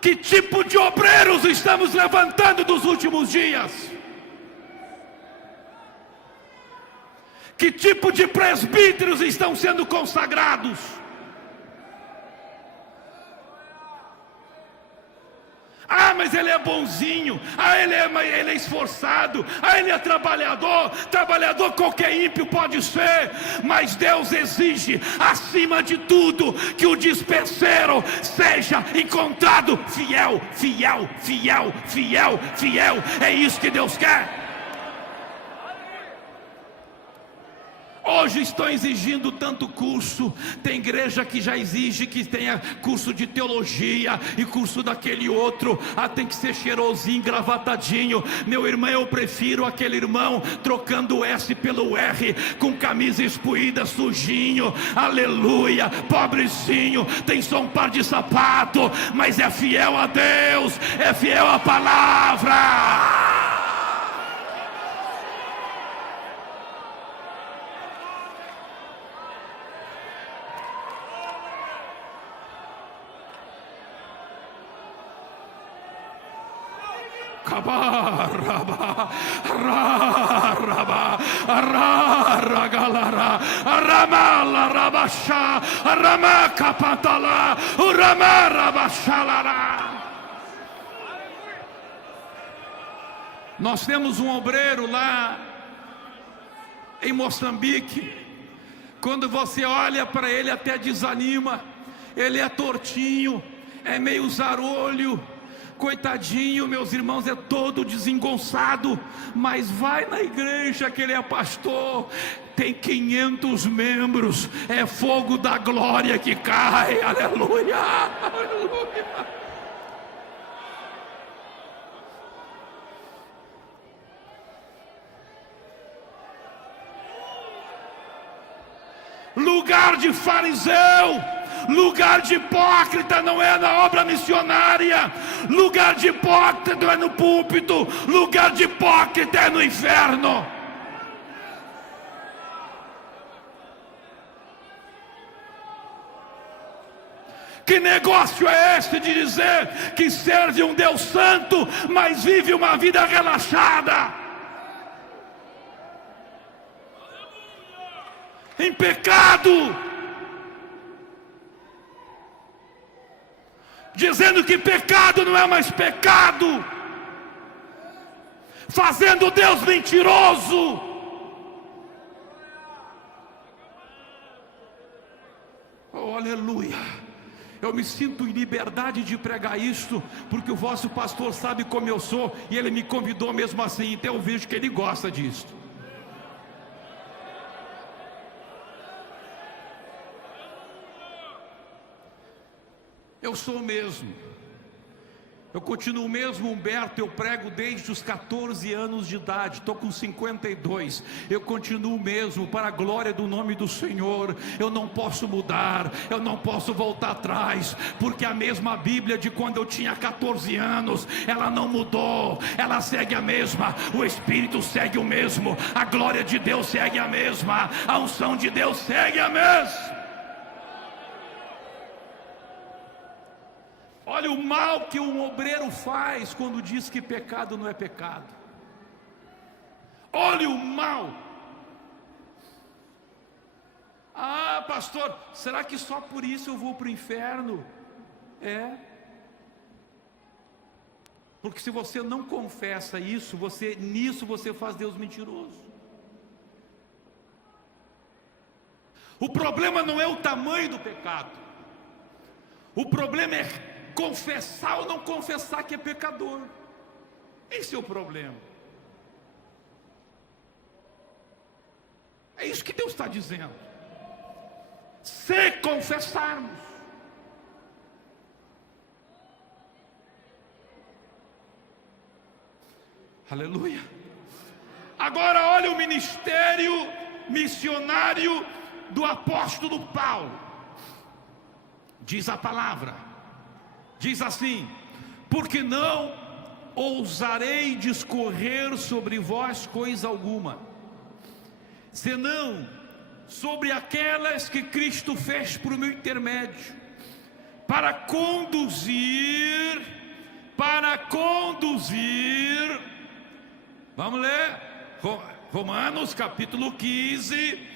que tipo de obreiros estamos levantando nos últimos dias? Que tipo de presbíteros estão sendo consagrados? Ah, mas ele é bonzinho. Ah, ele é esforçado. Ah, ele é trabalhador. Trabalhador qualquer ímpio pode ser. Mas Deus exige, acima de tudo, que o dispenseiro seja encontrado fiel, fiel, fiel, fiel, fiel. É isso que Deus quer. Hoje estão exigindo tanto curso. Tem igreja que já exige que tenha curso de teologia e curso daquele outro. Ah, tem que ser cheirosinho, gravatadinho. Meu irmão, eu prefiro aquele irmão trocando o S pelo R, com camisa espuída, sujinho, aleluia, pobrezinho, tem só um par de sapato, mas é fiel a Deus, é fiel à palavra. Nós temos um obreiro lá em Moçambique. Quando você olha para ele até desanima. Ele é tortinho, é meio zarolho, coitadinho, meus irmãos, é todo desengonçado, mas vai na igreja que ele é pastor, tem 500 membros, é fogo da glória que cai, aleluia, aleluia. Lugar de fariseu, lugar de hipócrita não é na obra missionária. Lugar de hipócrita não é no púlpito. Lugar de hipócrita é no inferno. Que negócio é este de dizer que serve um Deus santo, mas vive uma vida relaxada, em pecado, dizendo que pecado não é mais pecado, fazendo Deus mentiroso. Oh, aleluia. Eu me sinto em liberdade de pregar isto, porque o vosso pastor sabe como eu sou, e ele me convidou mesmo assim, então eu vejo que ele gosta disto. Eu sou o mesmo, eu continuo o mesmo Humberto, eu prego desde os 14 anos de idade, estou com 52, eu continuo o mesmo, para a glória do nome do Senhor. Eu não posso mudar, eu não posso voltar atrás, porque a mesma Bíblia de quando eu tinha 14 anos, ela não mudou, ela segue a mesma, o Espírito segue o mesmo, a glória de Deus segue a mesma, a unção de Deus segue a mesma. Olha o mal que um obreiro faz quando diz que pecado não é pecado. Olha o mal. Ah, pastor, será que só por isso eu vou para o inferno? É. Porque se você não confessa isso, nisso você faz Deus mentiroso. O problema não é o tamanho do pecado. O problema é confessar ou não confessar que é pecador. Esse é o problema. É isso que Deus está dizendo. Se confessarmos, aleluia. Agora olha o ministério missionário do apóstolo Paulo. Diz a palavra, diz assim: porque não ousarei discorrer sobre vós coisa alguma, senão sobre aquelas que Cristo fez por meu intermédio, para conduzir, vamos ler, Romanos capítulo 15,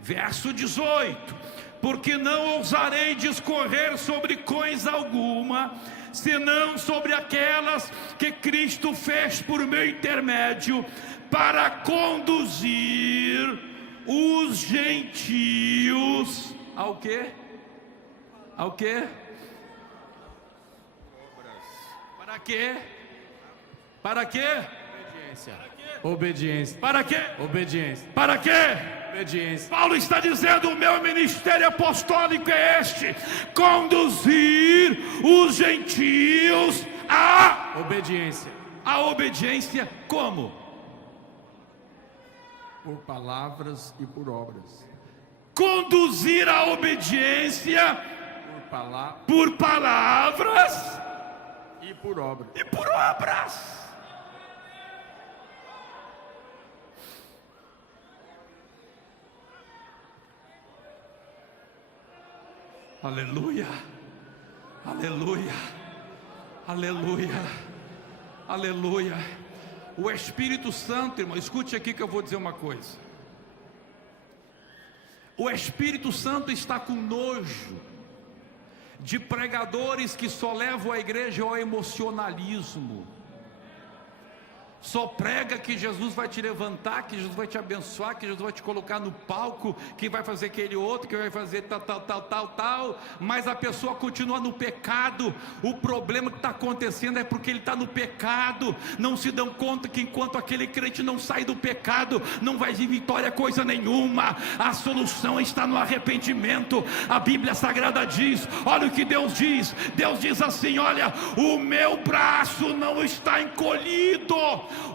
verso 18: porque não ousarei discorrer sobre coisa alguma, senão sobre aquelas que Cristo fez por meu intermédio, para conduzir os gentios ao quê? Ao quê? Para quê? Para quê? Obediência. Para quê? Obediência. Para quê? Obediência. Paulo está dizendo: o meu ministério apostólico é este: conduzir os gentios à Obediência. A obediência como? Por palavras e por obras. Conduzir a obediência Por por palavras e por obras. e por obras. Aleluia, aleluia, aleluia, aleluia. O Espírito Santo, irmão, escute aqui que eu vou dizer uma coisa. O Espírito Santo está com nojo de pregadores que só levam a igreja ao emocionalismo. Só prega que Jesus vai te levantar, que Jesus vai te abençoar, que Jesus vai te colocar no palco, que vai fazer aquele outro, que vai fazer tal, mas a pessoa continua no pecado. O problema que está acontecendo é porque ele está no pecado. Não se dão conta que enquanto aquele crente não sai do pecado, não vai vir vitória coisa nenhuma. A solução está no arrependimento. A Bíblia Sagrada diz, olha o que Deus diz assim: olha, o meu braço não está encolhido,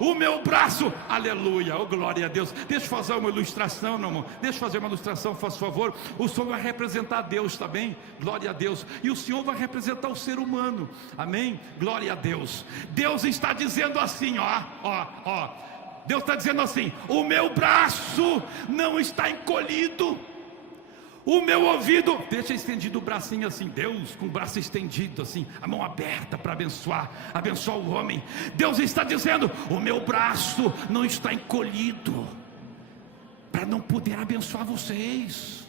o meu braço, aleluia, oh glória a Deus. Deixa eu fazer uma ilustração, meu irmão, deixa eu fazer uma ilustração, faz favor. O Senhor vai representar Deus, tá bem? Glória a Deus. E o Senhor vai representar o ser humano, amém? Glória a Deus. Deus está dizendo assim, ó, Deus está dizendo assim: o meu braço não está encolhido, o meu ouvido, deixa estendido o bracinho assim, Deus com o braço estendido assim, a mão aberta para abençoar o homem. Deus está dizendo: o meu braço não está encolhido para não poder abençoar vocês.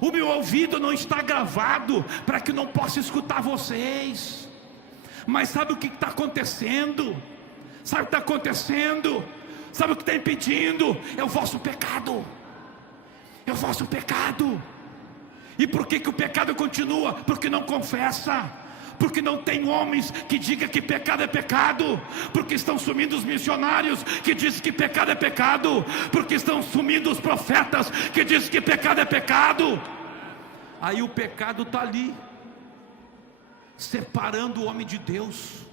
O meu ouvido não está gravado para que não possa escutar vocês. Mas sabe o que está acontecendo? Sabe o que está acontecendo? Sabe o que está impedindo? É o vosso pecado. É o vosso pecado. E por que o pecado continua? Porque não confessa. Porque não tem homens que digam que pecado é pecado. Porque estão sumindo os missionários que dizem que pecado é pecado. Porque estão sumindo os profetas que dizem que pecado é pecado. Aí o pecado está ali, separando o homem de Deus.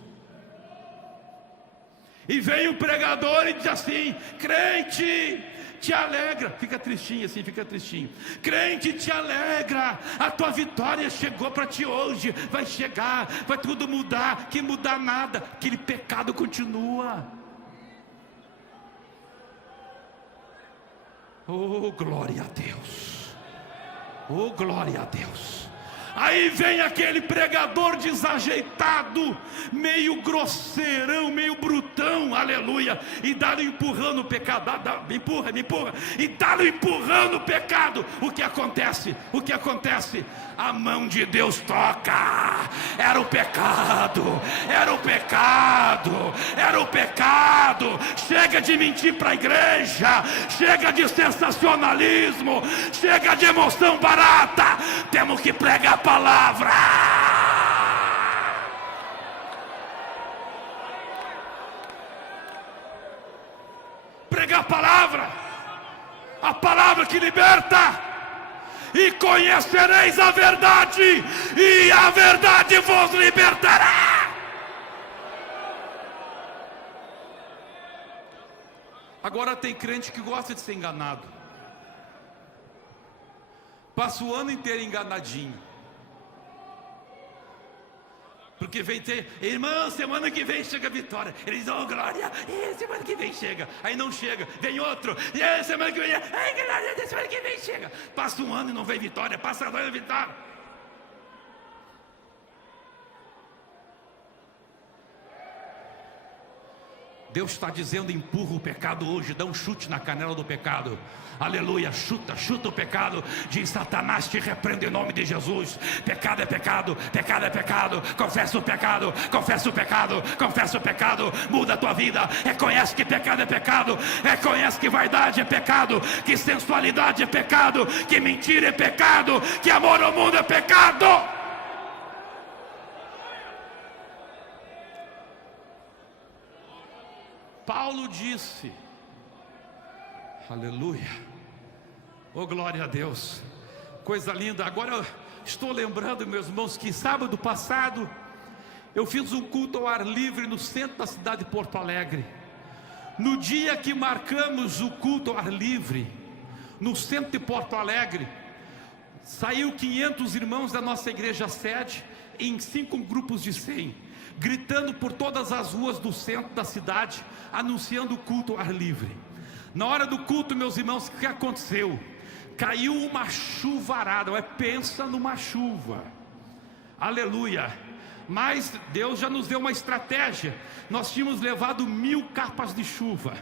E vem o pregador e diz assim: crente, te alegra, fica tristinho assim, fica tristinho. Crente, te alegra, a tua vitória chegou para ti hoje, vai chegar, vai tudo mudar. Que mudar nada, aquele pecado continua. Oh glória a Deus, oh glória a Deus. Aí vem aquele pregador desajeitado, meio grosseirão, meio brutão, aleluia, e dá-lhe empurrando o pecado, me empurra, e dá-lhe empurrando o pecado. O que acontece? A mão de Deus toca. Era o pecado. Chega de mentir para a igreja, chega de sensacionalismo, chega de emoção barata. Temos que pregar a palavra. a palavra que liberta. E conhecereis a verdade, e a verdade vos libertará. Agora tem crente que gosta de ser enganado, passa o ano inteiro enganadinho, porque vem ter, irmão, semana que vem chega a vitória. Eles dão glória, e semana que vem chega. Aí não chega, vem outro, e aí semana que vem, ai glória, semana que vem chega. Passa um ano e não vem vitória, passa 2 anos e vitória. Deus está dizendo: empurra o pecado hoje, dá um chute na canela do pecado. Aleluia, chuta o pecado. Diz: Satanás, te repreendo em nome de Jesus. Pecado é pecado, pecado é pecado. Confessa o pecado, confessa o pecado, confessa o pecado. Muda a tua vida, reconhece que pecado é pecado, reconhece que vaidade é pecado, que sensualidade é pecado, que mentira é pecado, que amor ao mundo é pecado. Paulo disse, aleluia, oh glória a Deus, coisa linda. Agora eu estou lembrando, meus irmãos, que sábado passado eu fiz um culto ao ar livre no centro da cidade de Porto Alegre. No dia que marcamos o culto ao ar livre no centro de Porto Alegre, saiu 500 irmãos da nossa igreja sede em 5 grupos de 100, gritando por todas as ruas do centro da cidade, anunciando o culto ao ar livre. Na hora do culto, meus irmãos, o que aconteceu? Caiu uma chuvarada, pensa numa chuva, aleluia. Mas Deus já nos deu uma estratégia. Nós tínhamos levado 1000 capas de chuva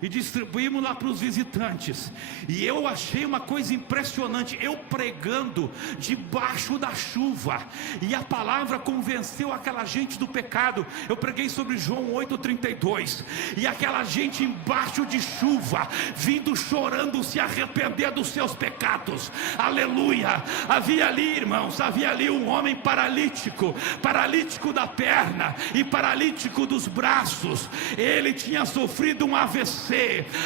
e distribuímos lá para os visitantes. E eu achei uma coisa impressionante, eu pregando debaixo da chuva, e a palavra convenceu aquela gente do pecado. Eu preguei sobre João 8,32, e aquela gente embaixo de chuva, vindo chorando, se arrepender dos seus pecados, aleluia. Havia ali, irmãos, havia ali um homem paralítico, paralítico da perna e paralítico dos braços. Ele tinha sofrido um AVC,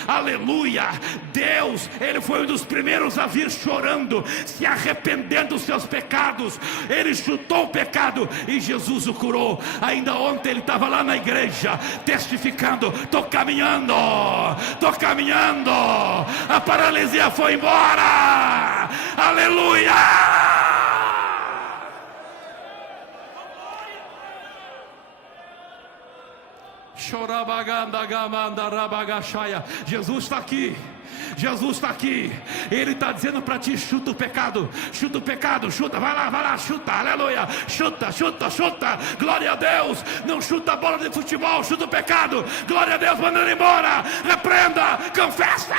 aleluia. Deus, ele foi um dos primeiros a vir chorando, se arrependendo dos seus pecados. Ele chutou o pecado e Jesus o curou. Ainda ontem ele estava lá na igreja testificando: estou caminhando, a paralisia foi embora, aleluia. Jesus está aqui, Jesus está aqui. Ele está dizendo para ti: chuta o pecado, chuta, vai lá, chuta, aleluia, chuta, glória a Deus. Não chuta a bola de futebol, chuta o pecado, glória a Deus, manda ele embora, repreenda, confessa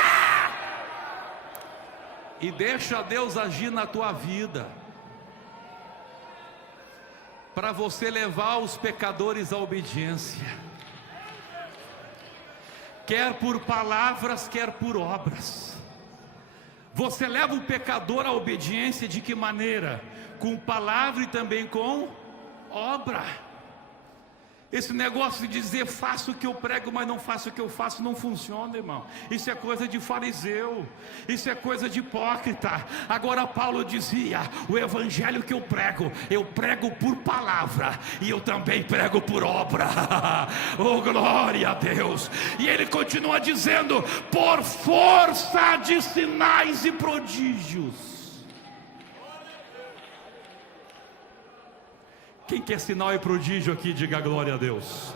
e deixa Deus agir na tua vida, para você levar os pecadores à obediência, quer por palavras, quer por obras. Você leva o pecador à obediência de que maneira? Com palavra e também com obra. Esse negócio de dizer faço o que eu prego, mas não faço o que eu faço, não funciona, irmão. Isso é coisa de fariseu, isso é coisa de hipócrita. Agora Paulo dizia: o evangelho que eu prego por palavra, e eu também prego por obra. Oh glória a Deus. E ele continua dizendo: por força de sinais e prodígios. Quem quer sinal e prodígio aqui, diga glória a Deus.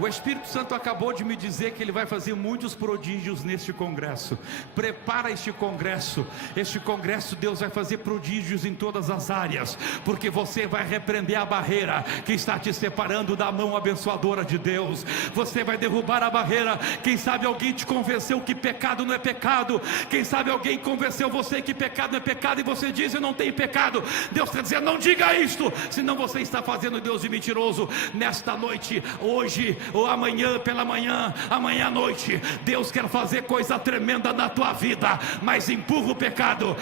O Espírito Santo acabou de me dizer que ele vai fazer muitos prodígios neste congresso. Prepara este congresso. Este congresso Deus vai fazer prodígios em todas as áreas, porque você vai repreender a barreira que está te separando da mão abençoadora de Deus. Você vai derrubar a barreira. Quem sabe alguém te convenceu que pecado não é pecado. Quem sabe alguém convenceu você que pecado não é pecado, e você diz: eu não tenho pecado. Deus está dizendo: não diga isto, senão você está fazendo Deus de mentiroso. Nesta noite, hoje ou amanhã pela manhã, amanhã à noite, Deus quer fazer coisa tremenda na tua vida. Mas empurra o pecado,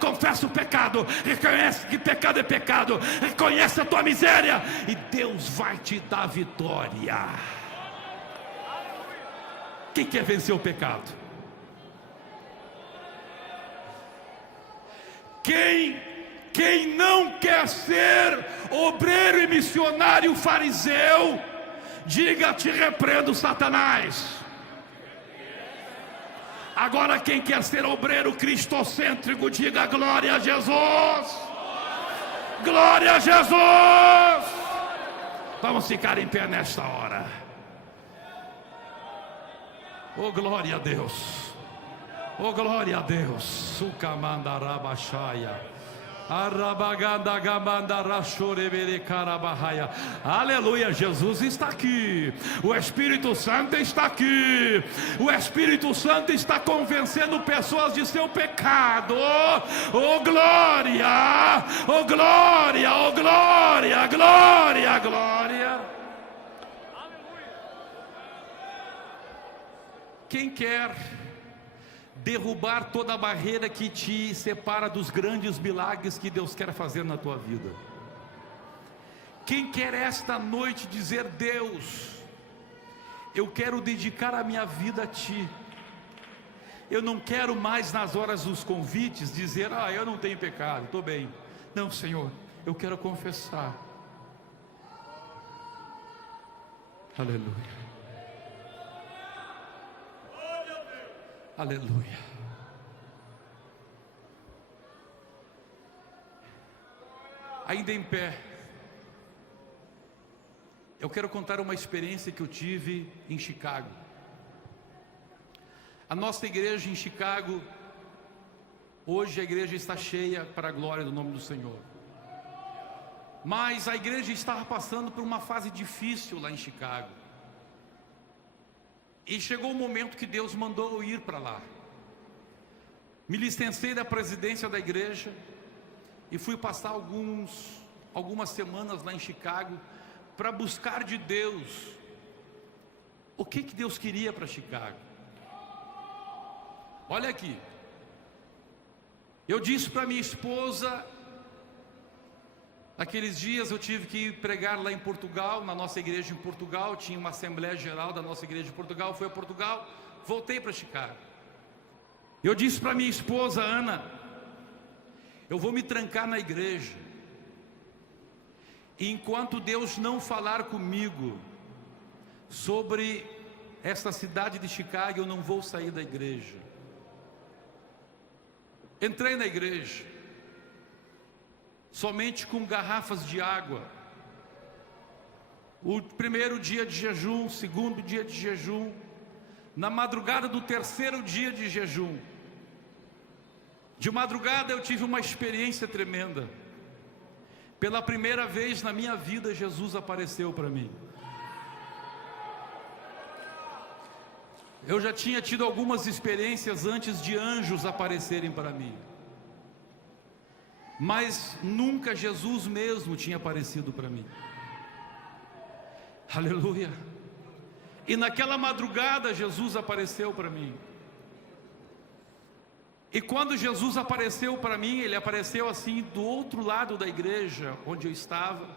confessa o pecado, reconhece que pecado é pecado, reconhece a tua miséria, e Deus vai te dar vitória. Quem quer vencer o pecado? Quem não quer ser obreiro e missionário fariseu, diga: te repreendo, Satanás. Agora quem quer ser obreiro cristocêntrico, diga: glória a Jesus. Glória a Jesus. Vamos ficar em pé nesta hora. Oh, glória a Deus. Oh, glória a Deus. Sukamandarabashaya. Aleluia, Jesus está aqui. O Espírito Santo está aqui. O Espírito Santo está convencendo pessoas de seu pecado. Oh glória, oh glória, oh glória, glória, glória. Quem quer derrubar toda a barreira que te separa dos grandes milagres que Deus quer fazer na tua vida? Quem quer esta noite dizer: Deus, eu quero dedicar a minha vida a Ti. Eu não quero mais nas horas dos convites dizer: eu não tenho pecado, estou bem. Não, Senhor, eu quero confessar. Aleluia. Aleluia. Ainda em pé, eu quero contar uma experiência que eu tive em Chicago. A nossa igreja em Chicago, hoje a igreja está cheia para a glória do nome do Senhor. Mas a igreja estava passando por uma fase difícil lá em Chicago. E chegou o momento que Deus mandou eu ir para lá. Me licenciei da presidência da igreja e fui passar algumas semanas lá em Chicago para buscar de Deus o que Deus queria para Chicago. Olha aqui, eu disse para minha esposa, naqueles dias eu tive que pregar lá em Portugal, na nossa igreja em Portugal, tinha uma assembleia geral da nossa igreja em Portugal, fui a Portugal, voltei para Chicago. Eu disse para minha esposa, Ana, eu vou me trancar na igreja, e enquanto Deus não falar comigo sobre essa cidade de Chicago, eu não vou sair da igreja. Entrei na igreja, somente com garrafas de água. O primeiro dia de jejum, segundo dia de jejum, na madrugada do terceiro dia de jejum, de madrugada eu tive uma experiência tremenda. Pela primeira vez na minha vida, Jesus apareceu para mim. Eu já tinha tido algumas experiências antes de anjos aparecerem para mim, mas nunca Jesus mesmo tinha aparecido para mim. Aleluia. E naquela madrugada Jesus apareceu para mim. E quando Jesus apareceu para mim, Ele apareceu assim do outro lado da igreja onde eu estava.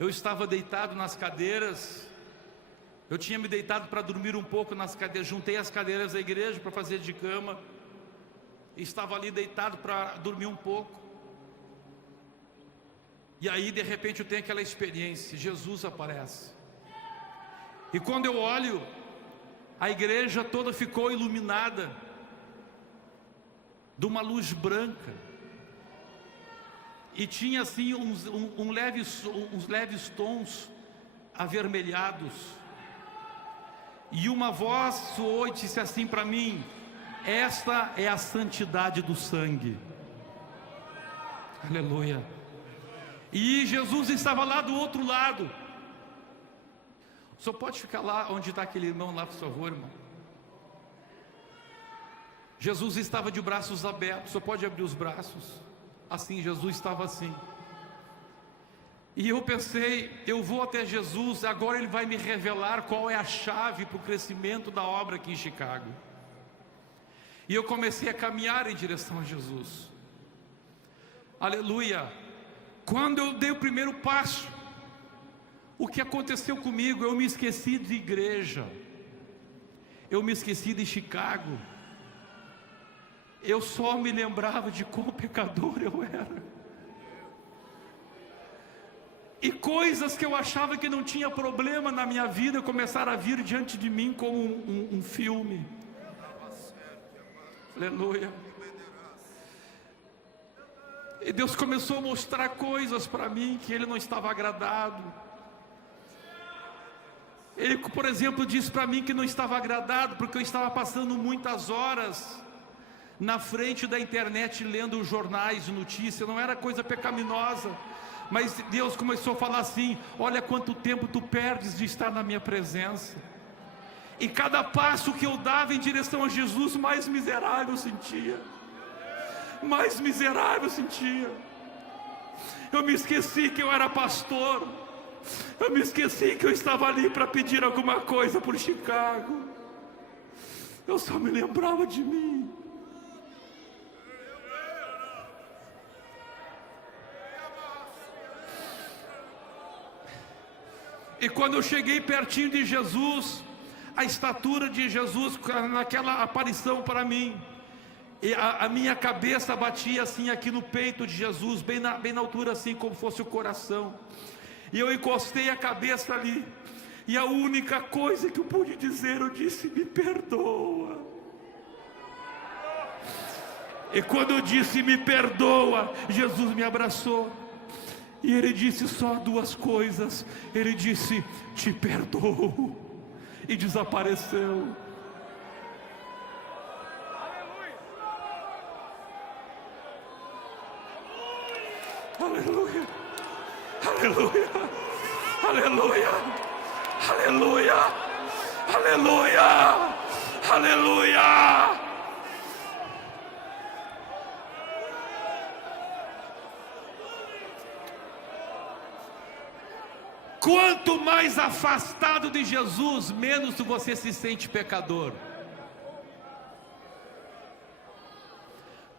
Eu estava deitado nas cadeiras. Eu tinha me deitado para dormir um pouco nas cadeiras. Juntei as cadeiras da igreja para fazer de cama. Estava ali deitado para dormir um pouco. E aí de repente eu tenho aquela experiência, Jesus aparece. E quando eu olho, a igreja toda ficou iluminada de uma luz branca. E tinha assim uns leves tons avermelhados. E uma voz soou e disse assim para mim: esta é a santidade do sangue. Aleluia. E Jesus estava lá do outro lado. O senhor pode ficar lá onde está aquele irmão lá, por favor, irmão? Jesus estava de braços abertos. O senhor pode abrir os braços? Assim, Jesus estava assim. E eu pensei, eu vou até Jesus, agora Ele vai me revelar qual é a chave para o crescimento da obra aqui em Chicago. E eu comecei a caminhar em direção a Jesus. Aleluia. Quando eu dei o primeiro passo, o que aconteceu comigo? Eu me esqueci de igreja. eu me esqueci de Chicago. Eu só me lembrava de quão pecador eu era. E coisas que eu achava que não tinha problema na minha vida começaram a vir diante de mim como um filme. Aleluia. E Deus começou a mostrar coisas para mim que Ele não estava agradado. Ele, por exemplo, disse para mim que não estava agradado porque eu estava passando muitas horas na frente da internet lendo jornais de notícia. Não era coisa pecaminosa, mas Deus começou a falar assim: olha quanto tempo tu perdes de estar na minha presença. E cada passo que eu dava em direção a Jesus, mais miserável eu sentia. Mais miserável eu sentia. Eu me esqueci que eu era pastor. Eu me esqueci que eu estava ali para pedir alguma coisa por Chicago. Eu só me lembrava de mim. E quando eu cheguei pertinho de Jesus, a estatura de Jesus naquela aparição para mim, e a minha cabeça batia assim aqui no peito de Jesus, bem na altura assim, como fosse o coração. E eu encostei a cabeça ali, e a única coisa que eu pude dizer, eu disse: me perdoa. E quando eu disse me perdoa, Jesus me abraçou. E Ele disse só duas coisas. Ele disse: te perdoo. E desapareceu. Aleluia. Aleluia. Aleluia. Aleluia. Aleluia. Aleluia. Quanto mais afastado de Jesus, menos você se sente pecador.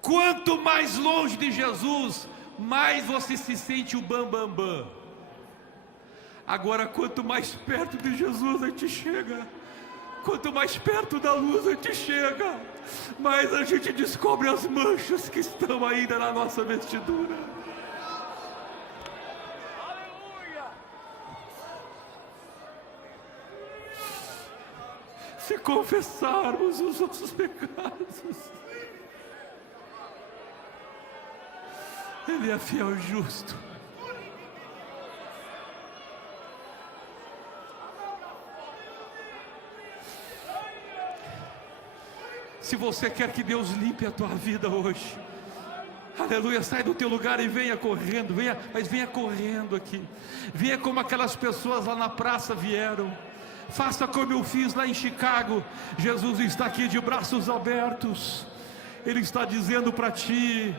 Quanto mais longe de Jesus, mais você se sente o bam. Agora, quanto mais perto de Jesus a gente chega, quanto mais perto da luz a gente chega, mais a gente descobre as manchas que estão ainda na nossa vestidura. Se confessarmos os nossos pecados, Ele é fiel e justo. Se você quer que Deus limpe a tua vida hoje, aleluia, sai do teu lugar e venha correndo, mas venha correndo aqui. Venha como aquelas pessoas lá na praça vieram. Faça como eu fiz lá em Chicago. Jesus está aqui de braços abertos. Ele está dizendo para ti: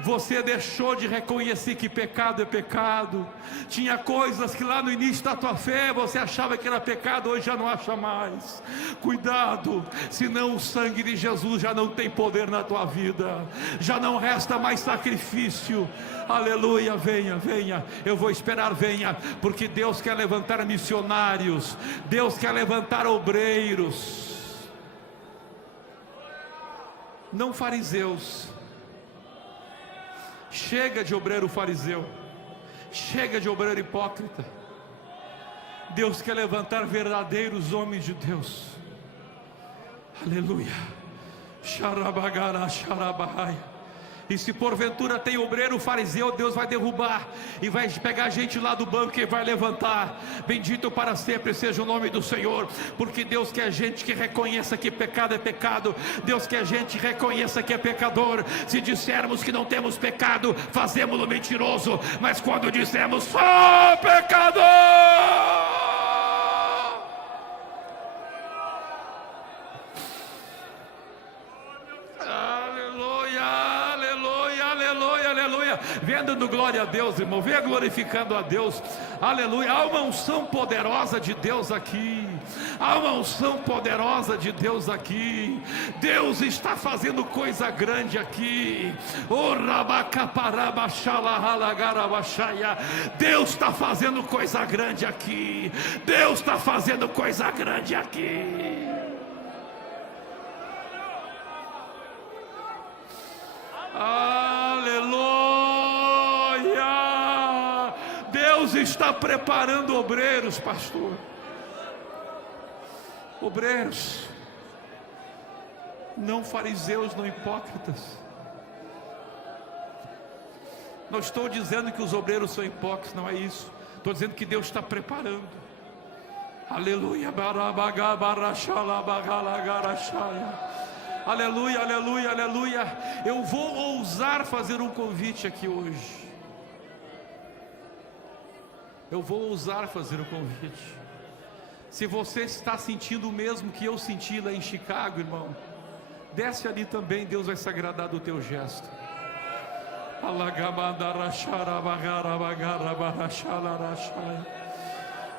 você deixou de reconhecer que pecado é pecado. Tinha coisas que lá no início da tua fé você achava que era pecado, hoje já não acha mais. Cuidado, senão o sangue de Jesus já não tem poder na tua vida, já não resta mais sacrifício. Aleluia, venha, eu vou esperar, venha, porque Deus quer levantar missionários, Deus quer levantar obreiros, não fariseus. Chega de obreiro fariseu, chega de obreiro hipócrita. Deus quer levantar verdadeiros homens de Deus. Aleluia. Xarabagara, xarabahai. E se porventura tem obreiro fariseu, Deus vai derrubar e vai pegar gente lá do banco e vai levantar. Bendito para sempre seja o nome do Senhor, porque Deus quer gente que reconheça que pecado é pecado. Deus quer gente que reconheça que é pecador. Se dissermos que não temos pecado, fazemos-lo mentiroso, mas quando dissemos só pecador, venha dando glória a Deus, irmão, venha glorificando a Deus, aleluia. Há uma unção poderosa de Deus aqui, há uma unção poderosa de Deus aqui. Deus está fazendo coisa grande aqui. Deus está fazendo coisa grande aqui. Deus está fazendo coisa grande aqui. Deus está preparando obreiros, pastor. Obreiros, não fariseus, não hipócritas. Não estou dizendo que os obreiros são hipócritas, não é isso. Estou dizendo que Deus está preparando. Aleluia. Aleluia, aleluia, aleluia. Eu vou ousar fazer um convite aqui hoje. Eu vou ousar fazer um convite. Se você está sentindo o mesmo que eu senti lá em Chicago, irmão, desce ali também, Deus vai se agradar do teu gesto.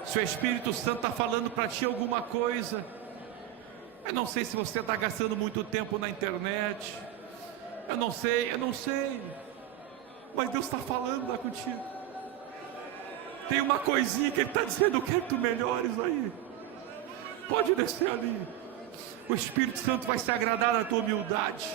Se o Espírito Santo está falando para ti alguma coisa, eu não sei se você está gastando muito tempo na internet, eu não sei, mas Deus está falando lá contigo. Tem uma coisinha que Ele está dizendo: eu quero que tu melhores aí. Pode descer ali. O Espírito Santo vai se agradar da tua humildade.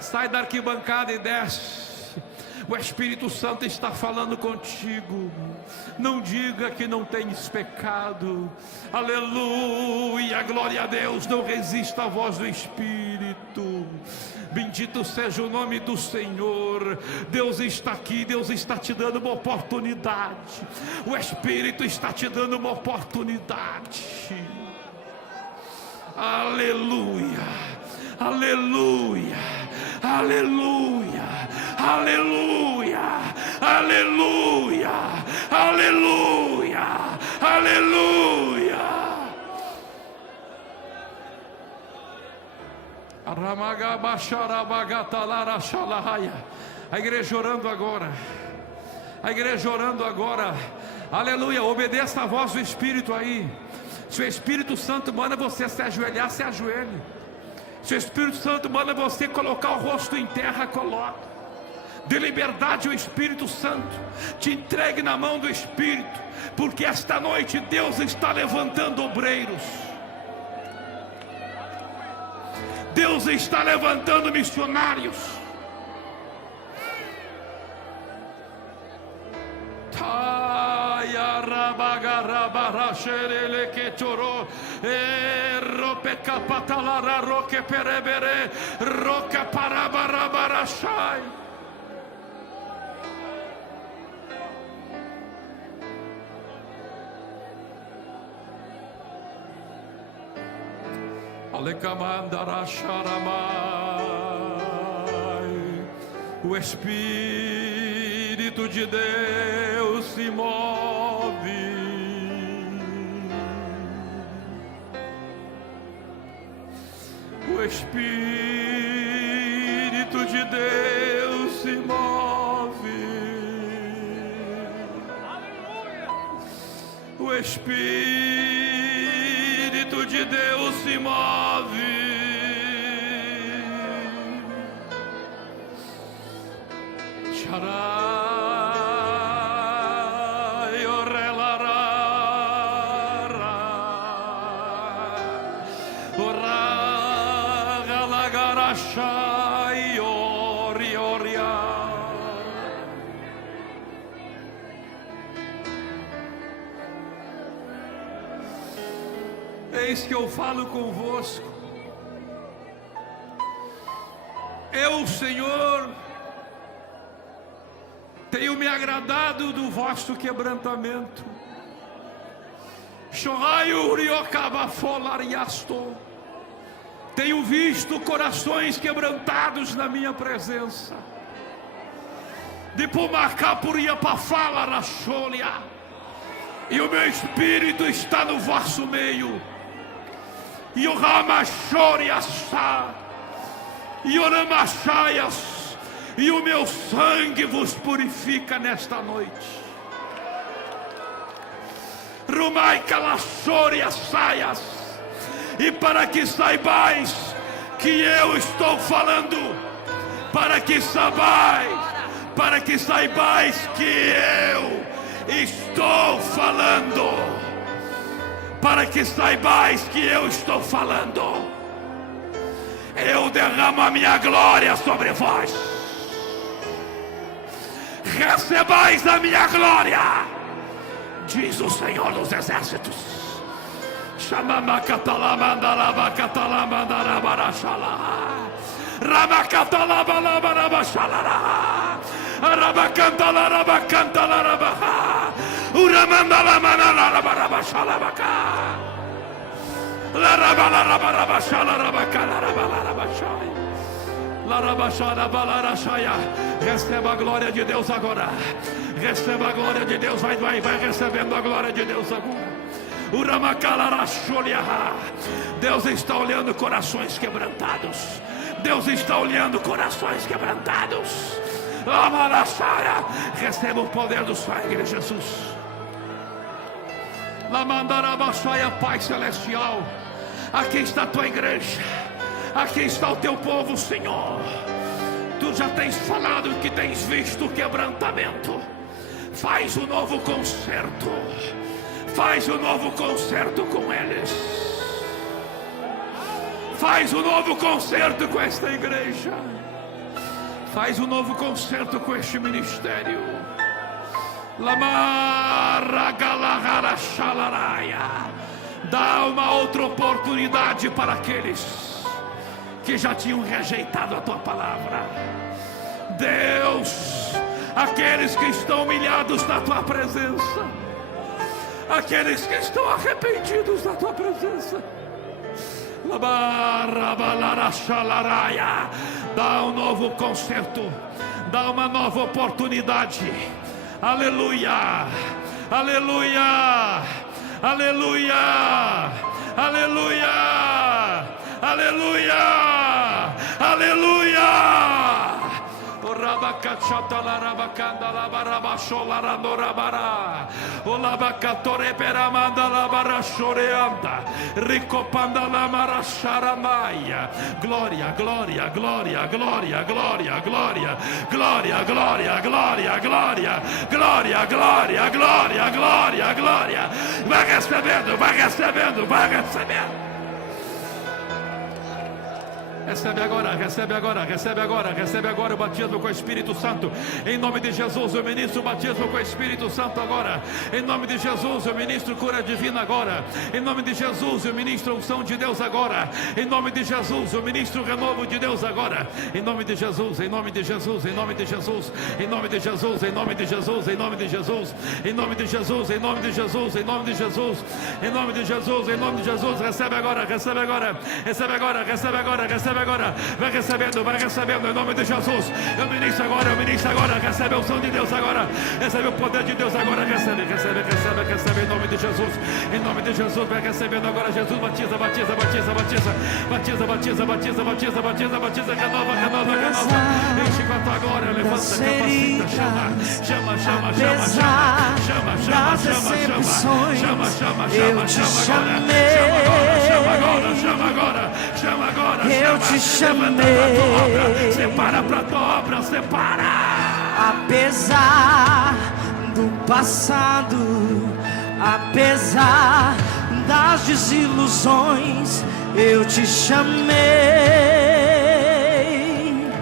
Sai da arquibancada e desce. O Espírito Santo está falando contigo. Não diga que não tens pecado. Aleluia, glória a Deus. Não resista à voz do Espírito. Bendito seja o nome do Senhor. Deus está aqui, Deus está te dando uma oportunidade. O Espírito está te dando uma oportunidade. Aleluia, aleluia, aleluia, aleluia, aleluia, aleluia, aleluia. A igreja orando agora. A igreja orando agora. Aleluia, obedeça a voz do Espírito aí. Se o Espírito Santo manda você se ajoelhar, se ajoelhe. Se o Espírito Santo manda você colocar o rosto em terra, coloque. Dê liberdade ao Espírito Santo. Te entregue na mão do Espírito. Porque esta noite Deus está levantando obreiros. Deus está levantando missionários. O Espírito de Deus se move. O Espírito de Deus se move. O Espírito de Deus se move. Eis que eu falo convosco. Eu, Senhor, tenho me agradado do vosso quebrantamento. Tenho visto corações quebrantados na minha presença. E o meu Espírito está no vosso meio. E o e o meu sangue vos purifica nesta noite. E para que saibais que eu estou falando, para que saibais que eu estou falando, para que saibais que eu estou falando. Eu derramo a minha glória sobre vós. Recebais a minha glória, diz o Senhor dos Exércitos. Receba a glória de Deus agora. Receba a glória de Deus. Vai recebendo a glória de Deus agora. Deus está olhando corações quebrantados. Deus está olhando corações quebrantados. Receba o poder do sangue de Jesus. Pai celestial, aqui está a tua igreja, aqui está o teu povo, Senhor. Tu já tens falado que tens visto o quebrantamento. Faz um novo concerto. Faz um novo concerto com eles. Faz um novo concerto com esta igreja. Faz um novo concerto com este ministério. Dá uma outra oportunidade para aqueles que já tinham rejeitado a tua palavra. Deus, aqueles que estão humilhados na tua presença, aqueles que estão arrependidos da tua presença, dá um novo concerto, dá uma nova oportunidade. Aleluia, aleluia, aleluia, aleluia, aleluia, aleluia. Rabacachata la rabacanda la barabashola randorabara. Olabacatore peramanda la barashoreanda. Ricopanda la marasharamaya. Glória, glória, glória, glória, glória, glória, glória, glória, glória, glória, glória, glória, glória, glória, glória. Vai recebendo, vai recebendo, vai recebendo. Recebe agora, recebe agora, recebe agora, recebe agora o batismo com o Espírito Santo. Em nome de Jesus, eu ministro o batismo com o Espírito Santo agora. Em nome de Jesus, eu ministro cura divina agora. Em nome de Jesus, eu ministro a unção de Deus agora. Em nome de Jesus, eu ministro o renovo de Deus agora. Em nome de Jesus, em nome de Jesus, em nome de Jesus, em nome de Jesus, em nome de Jesus, em nome de Jesus, em nome de Jesus, em nome de Jesus, em nome de Jesus, em nome de Jesus, em nome de Jesus. Recebe agora, recebe agora, recebe agora, recebe agora, recebe agora, vai recebendo em nome de Jesus. Eu ministro agora, recebe a unção de Deus agora, recebe o poder de Deus agora, recebe em nome de Jesus, em nome de Jesus, vai recebendo agora. Jesus, batiza, batiza, batiza, batiza, batiza, batiza, batiza, batiza, batiza, batiza, renova, renova, renova, enche com a tua glória, levanta, capacita, chama, chama, chama, chama, chama, chama, chama, chama, chama, chama, chama agora, chama agora, chama agora, eu te chamei. Separa pra tua obra, separa. Apesar do passado, apesar das desilusões, eu te chamei.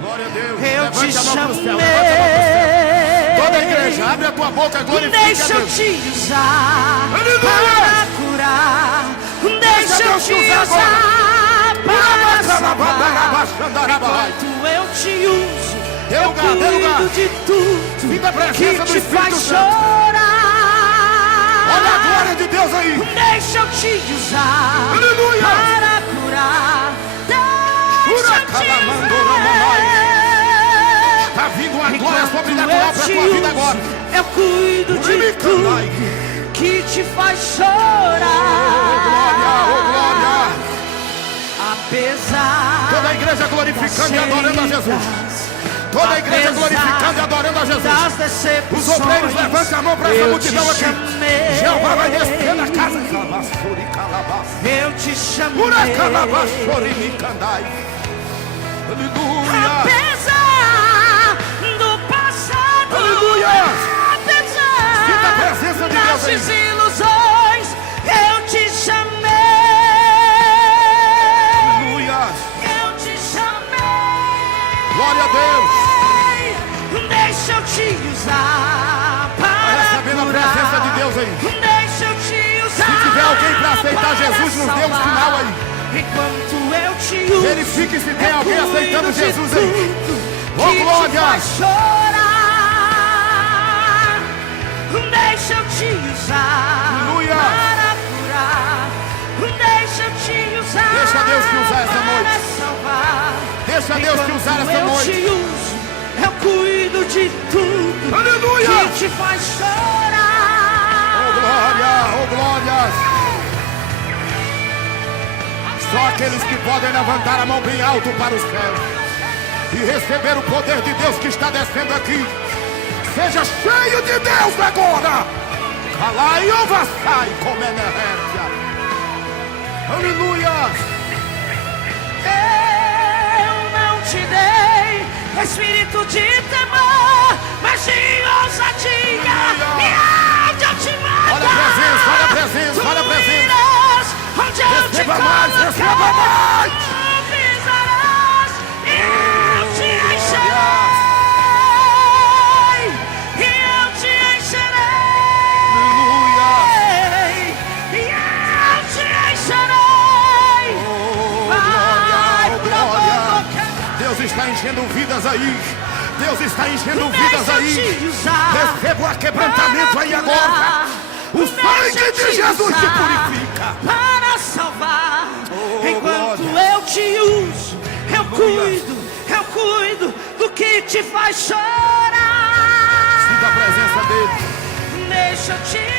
Glória a Deus. Eu te chamei. Toda a igreja, abre a tua boca, glorifica a Deus. Deixa eu te usar para curar. Deixa eu te usar para salvar. Enquanto eu te uso, eu cuido de tudo que te faz chorar. Olha a glória de Deus aí. Deixa eu te usar para curar. Deixa eu te usar. Está vindo uma glória sobrenatural para a tua vida agora. Eu cuido de tudo que te faz chorar. Oh glória. Apesar toda a igreja glorificando e adorando a Jesus. Toda a igreja glorificando e adorando a Jesus. Os obreiros, levante a mão para essa multidão aqui. Jeová vai descer na casa. Eu te chamei. Aleluia. Apesar do passado, Aleluia. apesar Sinta a presença de Deus das aí. desilusões, eu te chamei. Aleluia. Eu te chamei. Glória a Deus. Deixa eu te usar para Recebendo a curar. presença de Deus aí. Deixa eu te usar. Se tiver alguém para aceitar Jesus, nos dê um salvar. sinal aí. Enquanto eu te uso, Verifique se tem alguém eu aceitando cuido de Jesus aí. tudo Oh, que te glória. faz chorar. Deixa eu te usar Aleluia. para curar. Deixa eu te usar. Deixa Deus te usar essa para noite. salvar. Deixa Deus te usar essa noite. Eu te uso, eu cuido de tudo. Aleluia. Que te faz chorar. Oh glória, oh glória. Só aqueles que podem levantar a mão bem alto para os céus e receber o poder de Deus que está descendo aqui. Seja cheio de Deus agora. Calai o vassai como energia. Aleluia. Eu não te dei espírito de temor, mas de ousadia. E onde eu te mando, Olha a presença, olha a presença, olha a presença. onde eu te Receba mais, receba mais. pisarás, e eu te encherei. E eu te encherei. Aleluia. E eu te encherei. Oh Vai glória, oh pra glória. boca. Deus está enchendo vidas aí. Deus está enchendo Deixa vidas eu aí. te usar Receba o quebrantamento aí agora. O sangue de Jesus te purifica. para salvar. Oh, Enquanto glória. eu te uso, eu cuido do que te faz chorar. Sinta a presença dele. Deixa eu te